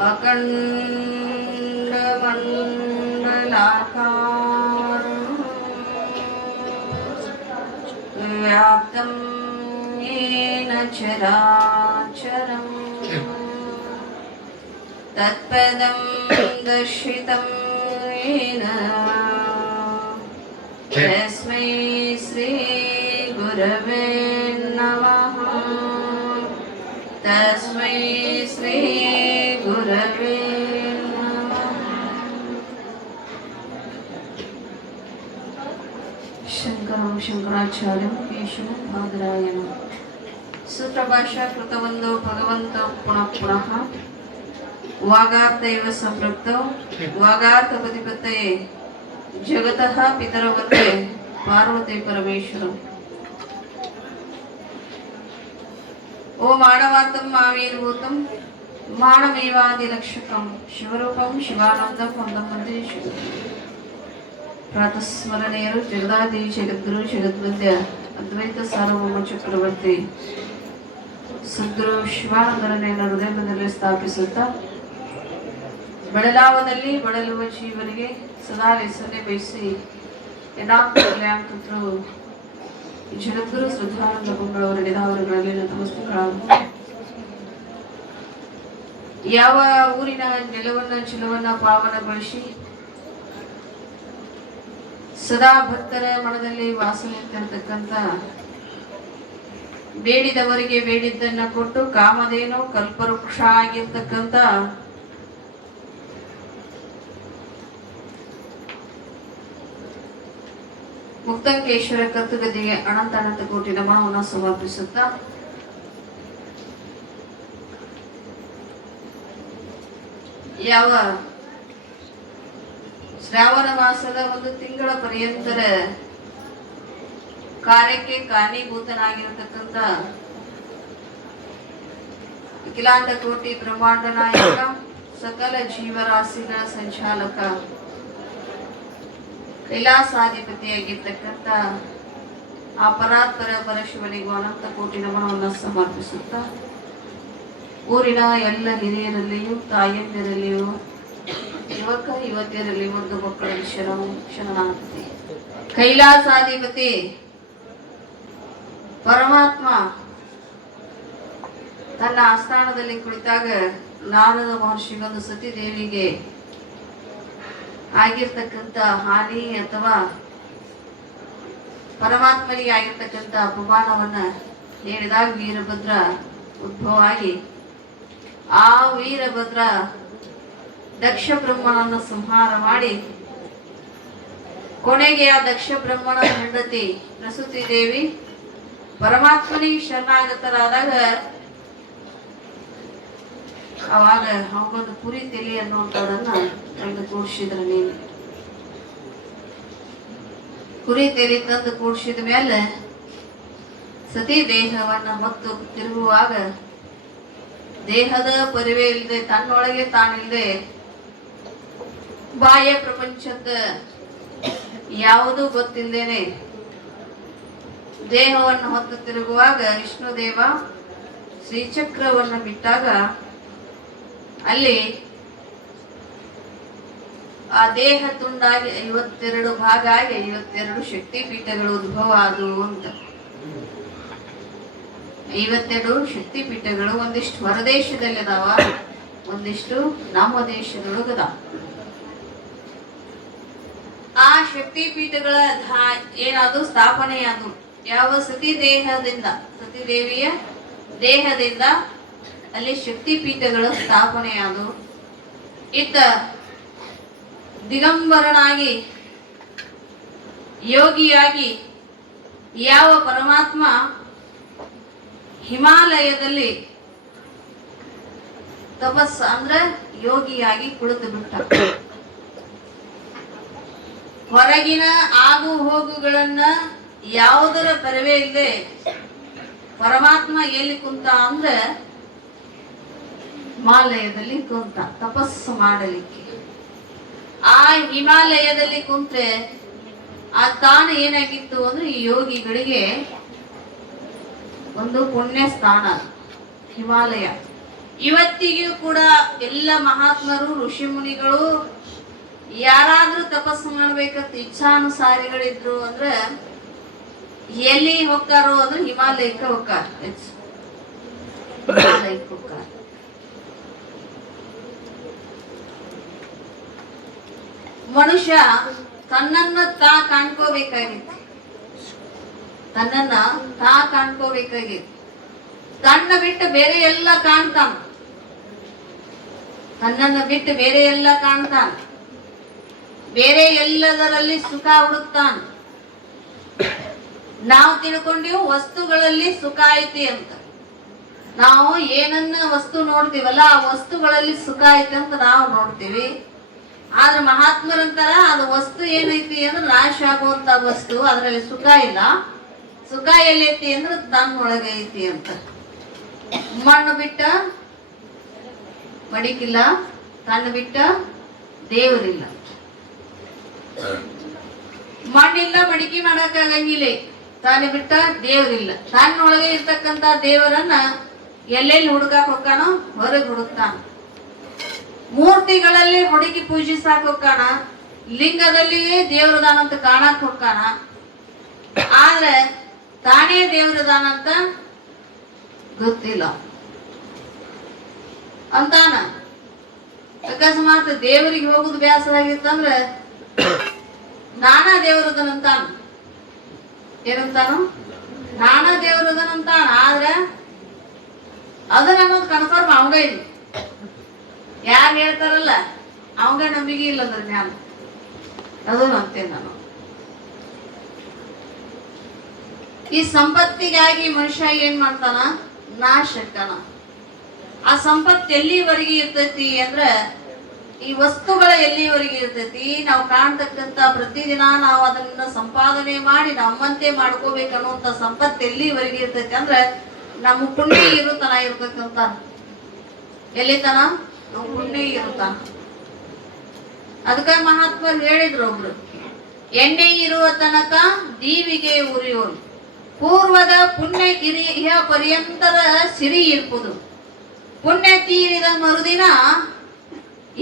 अखण्डमण्डलाकारं व्याप्तं येन चराचरं तत्पदं दर्शितं येन तस्मै श्री गुरवे नमः। तस्मै श्री गुरवे नमः। शंकरं शंकराचार्यं केशवं बादरायणं सूत्रभाष्य कृतवन्दो भगवन्तौ पुनः पुनः वागार्थैव सम्पृक्तौ वागार्थपतिपत्तये जगतः पितरौ वन्दे पार्वती परमेश्वरम्। ओ मानवार्थं मावीरभूतं मानमेवादिलक्षकं शिवरूपं शिवानन्दं वन्दं वन्दे शिवं। प्रातस्मरणीयರು ಜಗದಾದಿ ಜಗದ್ಗುರು ಜಗದ್ವಂದ್ಯ ಅದ್ವೈತ ಸಾರ್ವಭೌಮ ಚಕ್ರವರ್ತಿ ಸದ್ಗುರು ಶಿವಾನಂದರನ್ನು ಹೃದಯದಲ್ಲಿ ಸ್ಥಾಪಿಸುತ್ತಾ ಬಳಲಾವದಲ್ಲಿ ಬಳಲುವ ಜೀವನಿಗೆ ಸದಾ ಲೆಸನ್ನೆ ಬಯಸಿ ಕಲ್ಯಾಣಕರ್ತೃ ಜಗದ್ಗುರು ಶ್ರದ್ಧಾನಂದ ಗುರುಗಳವರ ನಿಧಾನಗಳಲ್ಲಿ ನತಮಸ್ತಕರಾಗು. ಯಾವ ಊರಿನ ನೆಲವನ್ನ ಚಿಲವನ್ನ ಪಾವನಗೊಳಿಸಿ ಸದಾ ಭಕ್ತರ ಮನದಲ್ಲಿ ವಾಸನೆಂತಿರ್ತಕ್ಕಂಥ ಬೇಡಿದವರಿಗೆ ಬೇಡಿದ್ದನ್ನ ಕೊಟ್ಟು ಕಾಮಧೇನು ಕಲ್ಪವೃಕ್ಷ ಆಗಿರ್ತಕ್ಕಂಥ ಮುಕ್ತಂಕೇಶ್ವರ ಕರ್ತುಗದಿಗೆ ಅನಂತ ಅನಂತ ಕೋಟಿ ನಮನವನ್ನು ಸಮರ್ಪಿಸುತ್ತಾ ಯಾವ ಶ್ರಾವಣ ಮಾಸದ ಒಂದು ತಿಂಗಳ ಪರ್ಯಂತರ ಕಾರ್ಯಕ್ಕೆ ಕಾರಣೀಭೂತನಾಗಿರತಕ್ಕಂಥ ಅಖಿಲಾಂಡ ಕೋಟಿ ಬ್ರಹ್ಮಾಂಡ ನಾಯಕ ಸಕಲ ಜೀವರಾಶಿಗಳ ಸಂಚಾಲಕ ಕೈಲಾಸಾಧಿಪತಿಯಾಗಿರ್ತಕ್ಕಂಥ ಆ ಪರಾತ್ಪರ ಪರಶಿವನಿಗೂ ಅನಂತ ಕೋಟಿ ನಮನವನ್ನು ಸಮರ್ಪಿಸುತ್ತಾ ಊರಿನ ಎಲ್ಲ ಹಿರಿಯರಲ್ಲಿಯೂ ತಾಯಂದಿರಲ್ಲಿಯೂ ಯುವಕ ಯುವತಿಯರಲ್ಲಿ ಒಂದು ಮಕ್ಕಳಲ್ಲಿ ಶರಣಾಗತಿ. ಕೈಲಾಸಾಧಿಪತಿ ಪರಮಾತ್ಮ ತನ್ನ ಆಸ್ಥಾನದಲ್ಲಿ ಕುಳಿತಾಗ ನಾರದ ಮಹರ್ಷಿಗೊಂದು ಸತಿದೇವಿಗೆ ಆಗಿರ್ತಕ್ಕಂಥ ಹಾನಿ ಅಥವಾ ಪರಮಾತ್ಮನಿಗೆ ಆಗಿರ್ತಕ್ಕಂಥ ಅಪಮಾನವನ್ನ ಹೇಳಿದಾಗ ವೀರಭದ್ರ ಉದ್ಭವ ಆಗಿ ಆ ವೀರಭದ್ರ ದಕ್ಷ ಬ್ರಹ್ಮನನ್ನು ಸಂಹಾರ ಮಾಡಿ ಕೊನೆಗೆ ಆ ದಕ್ಷ ಬ್ರಹ್ಮನ ಹೆಂಡತಿ ಪ್ರಸೂತಿ ದೇವಿ ಪರಮಾತ್ಮನಿಗೆ ಶರಣಾಗತರಾದಾಗ ಅವಾಗ ಅವಗೊಂದು ಪುರಿ ತಲೆ ಅನ್ನುವಂಥದನ್ನ ತಂದು ಕೂಡಿಸಿದ್ರ. ನೀನು ಕುರಿ ತಲೆ ತಂದು ಕೂಡಿಸಿದ ಮೇಲೆ ಸತಿ ದೇಹವನ್ನ ಹೊತ್ತು ತಿರುಗುವಾಗ ದೇಹದ ಪರಿವೇ ಇಲ್ಲದೆ ತನ್ನೊಳಗೆ ತಾನಿಲ್ಲದೆ ಬಾಹ್ಯ ಪ್ರಪಂಚದ ಯಾವುದೂ ಗೊತ್ತಿಲ್ಲದೇನೆ ದೇಹವನ್ನು ಹೊತ್ತು ತಿರುಗುವಾಗ ವಿಷ್ಣುದೇವ ಶ್ರೀಚಕ್ರವನ್ನು ಬಿಟ್ಟಾಗ ಅಲ್ಲಿ ಆ ದೇಹ ತುಂಡಾಗಿ 52 ಭಾಗ ಆಗಿ 52 ಶಕ್ತಿ ಪೀಠಗಳು ಉದ್ಭವ ಆದವು ಅಂತ. 52 ಶಕ್ತಿ ಪೀಠಗಳು ಒಂದಿಷ್ಟು ಹೊರದೇಶದಲ್ಲಿ ಅದಾವ, ಒಂದಿಷ್ಟು ನಮ್ಮ ದೇಶದೊಳಗದ. ಆ ಶಕ್ತಿ ಪೀಠಗಳ ಏನಾದ್ರು ಸ್ಥಾಪನೆಯಾದವು ಯಾವ ಸತಿ ದೇಹದಿಂದ, ಸತಿ ದೇವಿಯ ದೇಹದಿಂದ ಅಲ್ಲಿ ಶಕ್ತಿ ಪೀಠಗಳ ಸ್ಥಾಪನೆಯಾದವು. ಇತ್ತ ದಿಗಂಬರನಾಗಿ ಯೋಗಿಯಾಗಿ ಯಾವ ಪರಮಾತ್ಮ ಹಿಮಾಲಯದಲ್ಲಿ ತಪಸ್ಸ ಅಂದ್ರೆ ಯೋಗಿಯಾಗಿ ಕುಳಿತು ಬಿಟ್ಟ. ಹೊರಗಿನ ಆಗು ಹೋಗುಗಳನ್ನ ಯಾವುದರ ಪರವೇ ಇಲ್ಲದೆ ಪರಮಾತ್ಮ ಎಲ್ಲಿ ಕುಂತ ಅಂದ್ರೆ ಹಿಮಾಲಯದಲ್ಲಿ ಕುಂತ ತಪಸ್ಸು ಮಾಡಲಿಕ್ಕೆ. ಆ ಹಿಮಾಲಯದಲ್ಲಿ ಕುಂತ್ರೆ ಆ ತಾಣ ಏನಾಗಿತ್ತು ಅಂದ್ರೆ ಈ ಯೋಗಿಗಳಿಗೆ ಒಂದು ಪುಣ್ಯ ಸ್ಥಾನ ಹಿಮಾಲಯ. ಇವತ್ತಿಗೂ ಕೂಡ ಎಲ್ಲ ಮಹಾತ್ಮರು ಋಷಿ ಮುನಿಗಳು ಯಾರಾದ್ರೂ ತಪಸ್ಸು ಮಾಡ್ಬೇಕಂತ ಇಚ್ಛಾನುಸಾರಿಗಳಿದ್ರು ಅಂದ್ರೆ ಎಲ್ಲಿ ಹೋಗ್ತಾರೋ ಅಂದ್ರೆ ಹಿಮಾಲಯಕ್ಕೆ ಹೋಗ್ತಾರ. ಹಿಮಾಲಯಕ್ಕೆ ಹೋಗ್ತಾರ. ಮನುಷ್ಯ ತನ್ನನ್ನ ತಾ ಕಾಣ್ಕೋಬೇಕಾಗಿತ್ತು. ತನ್ನನ್ನ ತಾ ಕಾಣ್ಕೋಬೇಕಾಗಿತ್ತು. ತನ್ನ ಬಿಟ್ಟು ಬೇರೆ ಎಲ್ಲ ಕಾಣ್ತಾನ. ತನ್ನನ್ನ ಬಿಟ್ಟು ಬೇರೆ ಎಲ್ಲ ಕಾಣ್ತಾನ. ಬೇರೆ ಎಲ್ಲದರಲ್ಲಿ ಸುಖ ಹುಡುಕ್ತಾನ. ನಾವು ತಿಳ್ಕೊಂಡಿವು ವಸ್ತುಗಳಲ್ಲಿ ಸುಖ ಐತಿ ಅಂತ. ನಾವು ಏನನ್ನ ವಸ್ತು ನೋಡ್ತೀವಲ್ಲ ಆ ವಸ್ತುಗಳಲ್ಲಿ ಸುಖ ಐತಿ ಅಂತ ನಾವು ನೋಡ್ತೀವಿ. ಆದ್ರೆ ಮಹಾತ್ಮರಂತರ ಅದು ವಸ್ತು ಏನೈತಿ ಅಂದ್ರೆ ನಾಶ ಆಗುವಂತ ವಸ್ತು, ಅದರಲ್ಲಿ ಸುಖ ಇಲ್ಲ. ಸುಖ ಎಲ್ಲೈತಿ ಅಂದ್ರೆ ತನ್ನೊಳಗೆ ಐತಿ ಅಂತ. ಮಣ್ಣು ಬಿಟ್ಟ ಮಡಿಕಿಲ್ಲ, ತನ್ನ ಬಿಟ್ಟ ದೇವರಿಲ್ಲ. ಮಣ್ಣಿಲ್ಲ, ಮಡಿಕೆ ಮಾಡಕ್ ಆಗಂಗಿಲ್ಲ. ತಾನು ಬಿಟ್ಟ ದೇವರಿಲ್ಲ. ತನ್ನೊಳಗೆ ಇರ್ತಕ್ಕಂತ ದೇವರನ್ನ ಎಲ್ಲೆಲ್ಲಿ ಹುಡುಕಾಕ್ ಹೋಗ್ತಾನೋ ಹೊರಗೆ ಹುಡುಕ್ತಾನ. ಮೂರ್ತಿಗಳಲ್ಲಿ ಹುಡುಕಿ ಪೂಜಿಸಾಕ್ ಹೋಗ್ತಾನ. ಲಿಂಗದಲ್ಲಿಯೇ ದೇವರದಾನಂತ ಕಾಣಕ್ ಹೋಗ್ತಾನ. ಆದ್ರೆ ತಾನೇ ದೇವರದಾನಂತ ಗೊತ್ತಿಲ್ಲ ಅಂತಾನ. ಅಕಸ್ಮಾತ್ ದೇವರಿಗೆ ಹೋಗುದು ಬೇಸರ ಆಗಿತ್ತಂದ್ರೆ ನಾನಾ ದೇವರದನಂತಾನ. ಏನಂತಾನು? ನಾನಾ ದೇವರದನಂತಾನ. ಆದ್ರೆ ಅದನ್ನ ಅನ್ನೋದು ಕನ್ಫರ್ಮ್ ಅವಂಗ ಇಲ್ಲ. ಯಾರು ಹೇಳ್ತಾರಲ್ಲ ಅವಂಗ ನಂಬಿಕೆ ಇಲ್ಲ ಅದ್ರ ಜ್ಞಾನ. ಅದು ಅಂತೇನೆ ನಾನು. ಈ ಸಂಪತ್ತಿಗಾಗಿ ಮನುಷ್ಯ ಏನ್ ಮಾಡ್ತಾನ? ನಾಶಕ್ತಾನ. ಆ ಸಂಪತ್ತು ಎಲ್ಲಿವರೆಗೆ ಇರ್ತೈತಿ ಅಂದ್ರ ಈ ವಸ್ತುಗಳ ಎಲ್ಲಿವರೆಗೆ ಇರ್ತೈತಿ. ನಾವು ಕಾಣ್ತಕ್ಕಂತ ಪ್ರತಿದಿನ ನಾವು ಅದನ್ನ ಸಂಪಾದನೆ ಮಾಡಿ ನಮ್ಮಂತೆ ಮಾಡ್ಕೋಬೇಕನ್ನುವಂತ ಸಂಪತ್ತು ಎಲ್ಲಿವರೆಗೆ ಇರ್ತೈತಿ ಅಂದ್ರೆ ನಮ್ಮ ಪುಣ್ಯ ಇರುತ್ತನ ಇರ್ತಕ್ಕಂತ. ಎಲ್ಲಿತನ? ನಾವು ಪುಣ್ಯ ಇರುತ್ತಾನ. ಅದಕ್ಕ ಮಹಾತ್ಮರು ಹೇಳಿದ್ರು ಒಬ್ರು, ಎಣ್ಣೆ ಇರುವ ತನಕ ದೀವಿಗೆ ಉರಿಯೋನು, ಪೂರ್ವದ ಪುಣ್ಯ ಕಿರಿಯ ಪರ್ಯಂತರ ಸಿರಿ ಇರ್ಪುದು, ಪುಣ್ಯ ತೀರಿದ ಮರುದಿನ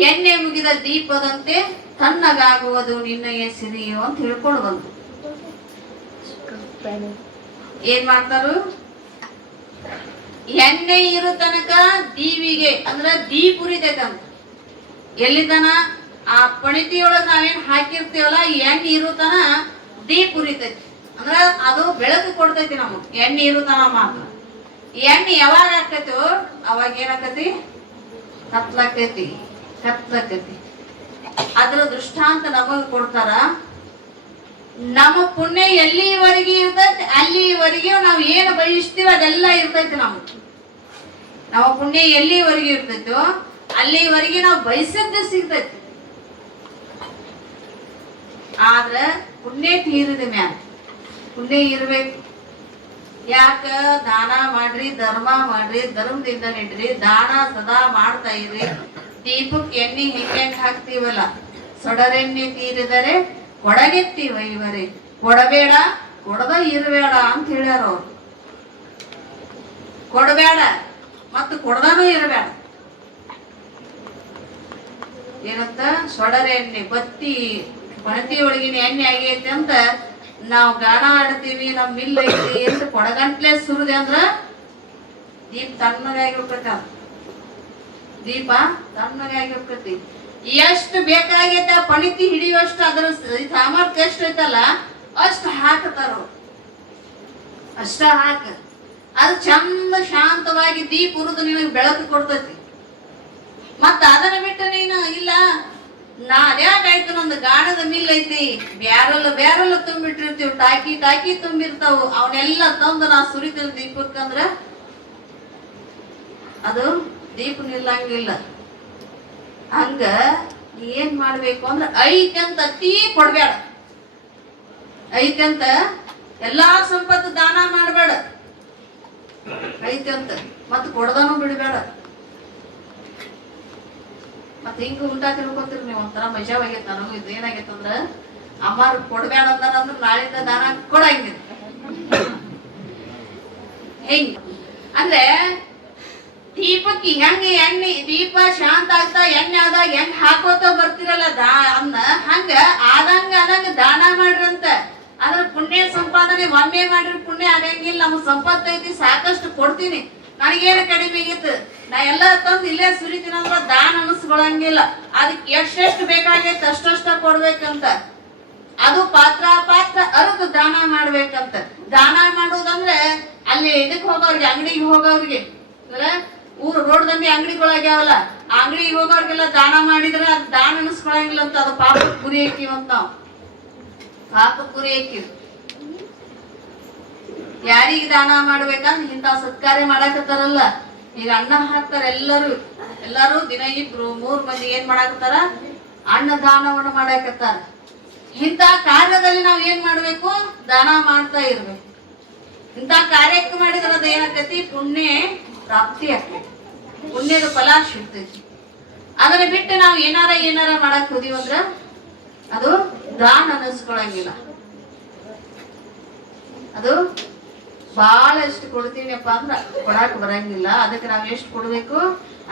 ಎಣ್ಣೆ ಮುಗಿದ ದೀಪದಂತೆ ತಣ್ಣಗಾಗುವುದು ನಿನ್ನಯ ಸಿರಿಯೋ ಅಂತ ಹೇಳ್ಕೊಂಡು ಬಂದು ಏನ್ ಮಾಡ್ತಾರು? ಎಣ್ಣೆ ಇರೋ ತನಕ ದೀವಿಗೆ ಅಂದ್ರ ದೀಪ ಉರಿತೈತಂತ. ಎಲ್ಲಿತನ? ಆ ಪಣಿತಿಯೊಳಗ ನಾವೇನ್ ಹಾಕಿರ್ತೀವಲ್ಲ ಎಣ್ಣೆ ಇರುತನ ದೀಪ ಉರಿತೈತಿ. ಅಂದ್ರ ಅದು ಬೆಳಕು ಕೊಡ್ತೈತಿ ನಮಗ್. ಎಣ್ಣೆ ಇರುತನ ಮಾತ್ರ. ಎಣ್ಣೆ ಯಾವಾಗ ಹಾಕೈತೋ ಅವಾಗ ಏನಾಕತಿ? ಕತ್ಲಾಕೈತಿ, ಕತ್ಲಾಕೈತಿ. ಅದ್ರ ದೃಷ್ಟಾಂತ ನಮಗ್ ಕೊಡ್ತಾರ. ನಮ್ಮ ಪುಣ್ಯ ಎಲ್ಲಿವರೆಗೆ ಇರ್ತೈತಿ ಅಲ್ಲಿವರೆಗೆ ನಾವ್ ಏನು ಬಯಸ್ತೀವಿ ಅದೆಲ್ಲ ಇರ್ತೈತಿ ನಮಗ್. ನಮ್ಮ ಪುಣ್ಯ ಎಲ್ಲಿವರೆಗೆ ಇರ್ತೈತೋ ಅಲ್ಲಿವರೆಗೆ ನಾವು ಬಯಸಿದ್ದ ಸಿಗ್ತೈತಿ. ಆದ್ರ ಪುಣ್ಯ ತೀರಿದ ಮ್ಯಾಲ ಪುಣ್ಯ ಇರ್ಬೇಕು. ಯಾಕ? ದಾನ ಮಾಡ್ರಿ, ಧರ್ಮ ಮಾಡ್ರಿ, ಧರ್ಮದಿಂದ ನಿಡ್ರಿ, ದಾನ ಸದಾ ಮಾಡ್ತಾ ಇರ್ರಿ. ದೀಪಕ್ ಎಣ್ಣೆ ಹೆಂಗ್ ಹಾಕ್ತಿವಲ್ಲ, ಸೊಡರೆಣ್ಣೆ ತೀರಿದರೆ ಕೊಡಗೆತ್ತಿ ಒಯ್ವರೆ, ಕೊಡಬೇಡ ಕೊಡದ ಇರಬೇಡ ಅಂತ ಹೇಳ್ಯಾರ ಅವ್ರು. ಕೊಡಬೇಡ ಮತ್ತು ಕೊಡದನೂ ಇರಬೇಡ. ಏನಂತ? ಸೊಡರೆಣ್ಣೆ ಬತ್ತಿ ಪಣತಿ ಒಳಗಿನ ಎಣ್ಣೆ ಆಗೈತಿ ಅಂತ ನಾವು ಗಾನ ಆಡ್ತೀವಿ, ನಮ್ ಮಿಲ್ ಐತಿ ಅಂತ ಕೊಡಗಂಟ್ಲೆ ಸುರಿದೆ ಅಂದ್ರ ದೀಪ ತಣ್ಣಗಾಗಿ ಹೋಗ್ಬೇಕ. ದೀಪ ತಣ್ಣಗಾಗಿ ಹೋಗ್ತೈತಿ. ಎಷ್ಟು ಬೇಕಾಗೈತೆ ಪಣಿತಿ ಹಿಡಿಯುವಷ್ಟು ಅದ್ರ ಸಾಮರ್ಥ್ಯ ಎಷ್ಟು ಐತಲ್ಲ ಅಷ್ಟು ಹಾಕತಾರ. ಅಷ್ಟ ಹಾಕ. ಅದು ಚಂದ ಶಾಂತವಾಗಿ ದೀಪ ಉರಿದು ನಿನಗೆ ಬೆಳಕು ಕೊಡ್ತೈತಿ. ಮತ್ತ ಅದನ್ನ ಬಿಟ್ಟು ನೀನು ಇಲ್ಲ ನಾ ಅದ್ಯಾಕಾಯ್ತು ನಂದು ಗಾಣದ ಮಿಲ್ ಐತಿ, ಬ್ಯಾರಲ್ಲ ತುಂಬಿಟ್ಟಿರ್ತೀವಿ, ಟಾಕಿ ತುಂಬಿರ್ತಾವು, ಅವನ್ನೆಲ್ಲ ತಂದು ನಾ ಸುರಿತೀವಿ ದೀಪಕ್ಕಂದ್ರ ಅದು ದೀಪ ನಿಲ್ಲಂಗಿಲ್ಲ. ಹಂಗ ಏನ್ ಮಾಡ್ಬೇಕು ಅಂದ್ರೆ ಐತಂತ ಅತಿ ಕೊಡ್ಬೇಡ. ಐತಂತ ಎಲ್ಲಾ ಸಂಪತ್ತು ದಾನ ಮಾಡ್ಬೇಡ. ಐತಂತ ಮತ್ ಕೊಡದನು ಬಿಡ್ಬೇಡ. ಮತ್ ಹಿಂಗ ಉಲ್ಟಾ ತಿಳ್ಕೊತೀರಿ ನೀವು. ಒಂಥರ ಮಜಾವಾಗೈತ. ನನಗೂ ಇದು ಏನಾಗೈತಂದ್ರ ಅಮ್ಮಾರು ಕೊಡ್ಬೇಡ ಅಂದ್ರ ನಾಳಿಂದ ದಾನ ಕೊಡಂಗಿಲ್ಲ. ಹೆಂಗ್ ಅಂದ್ರೆ ದೀಪಕ್ಕೆ ಹೆಂಗ ಎಣ್ಣೆ ದೀಪ ಶಾಂತ ಆಗ್ತಾ ಎಣ್ಣೆ ಆದಾಗ ಹೆಂಗ್ ಹಾಕೋತ ಬರ್ತಿರಲ್ಲ ಅನ್ನ ಹಂಗ ಆದಂಗ ದಾನ ಮಾಡ್ರಂತ. ಅದ್ರ ಪುಣ್ಯ ಸಂಪಾದನೆ ಒಮ್ಮೆ ಮಾಡಿದ್ರೆ ಪುಣ್ಯ ಆಗಂಗಿಲ್ಲ. ನಮ್ಗ್ ಸಂಪತ್ತು ಐತಿ, ಸಾಕಷ್ಟು ಕೊಡ್ತೀನಿ, ನನಗೇನು ಕಡಿಮೆ ಆಗಿತ್ತು, ನಾ ಎಲ್ಲ ತಂದು ಇಲ್ಲೇ ಸುರಿತೀನಿ ಅಂದ್ರ ದಾನ ಅನಿಸ್ಕೊಳಂಗಿಲ್ಲ. ಅದಕ್ಕೆ ಎಷ್ಟೆಷ್ಟು ಬೇಕಾಗೈತೆ ಅಷ್ಟಷ್ಟ ಕೊಡ್ಬೇಕಂತ. ಅದು ಪಾತ್ರ ಅರ್ಧ ದಾನ ಮಾಡ್ಬೇಕಂತ. ದಾನ ಮಾಡುವುದಂದ್ರೆ ಅಲ್ಲಿ ಇದಕ್ ಹೋಗೋರ್ಗೆ, ಅಂಗಡಿಗೆ ಹೋಗೋರ್ಗೆ, ಊರು ರೋಡ್ ದಂಡಿ ಅಂಗಡಿಗಳಾಗ್ಯಾವಲ್ಲ, ಆ ಅಂಗಡಿಗೆ ಹೋಗೋರ್ಗೆಲ್ಲ ದಾನ ಮಾಡಿದ್ರೆ ಅದು ದಾನ ಅನಿಸ್ಕೊಳಂಗಿಲ್ಲ ಅಂತ. ಅದು ಪಾಪಕ್ಕೆ ಗುರಿ ಹಾಕಿವಂತ ನಾವು, ಪಾಪಕ್ಕೆ ಗುರಿ ಹಾಕಿವಿ. ಯಾರಿಗೆ ದಾನ ಮಾಡ್ಬೇಕಂದ್ರೆ ಇಂಥ ಸತ್ಕಾರ್ಯ ಮಾಡಾಕತ್ತಾರಲ್ಲ, ಈಗ ಅನ್ನ ಹಾಕ್ತಾರ ಎಲ್ಲರೂ ದಿನ 2-3 ಮಂದಿ ಏನ್ ಮಾಡಾಕತ್ತಾರ, ಅನ್ನದಾನವನ್ನು ಮಾಡಾಕತ್ತಾರ. ಇಂಥ ಕಾರ್ಯದಲ್ಲಿ ನಾವು ಏನ್ ಮಾಡ್ಬೇಕು, ದಾನ ಮಾಡ್ತಾ ಇರ್ಬೇಕು. ಇಂಥ ಕಾರ್ಯಕ್ಕೆ ಮಾಡಿದ್ರೆ ಅದು ಏನಾಕತಿ, ಪುಣ್ಯ ಪ್ರಾಪ್ತಿ ಆಗ್ತೈತಿ, ಪುಣ್ಯದ ಫಲ ಸಿಗ್ತೈತಿ. ಅದನ್ನ ಬಿಟ್ಟು ನಾವು ಏನಾರ ಮಾಡಕ್ ಹೋದಿವಂದ್ರ ಅದು ದಾನ ಅನ್ನಿಸ್ಕೊಳಂಗಿಲ್ಲ. ಅದು ಬಹಳ ಎಷ್ಟು ಕೊಡ್ತೀನಿಪ್ಪ ಅಂದ್ರ ಕೊಡಾಕ್ ಬರಂಗಿಲ್ಲ. ಅದಕ್ಕೆ ನಾವ್ ಎಷ್ಟು ಕೊಡ್ಬೇಕು,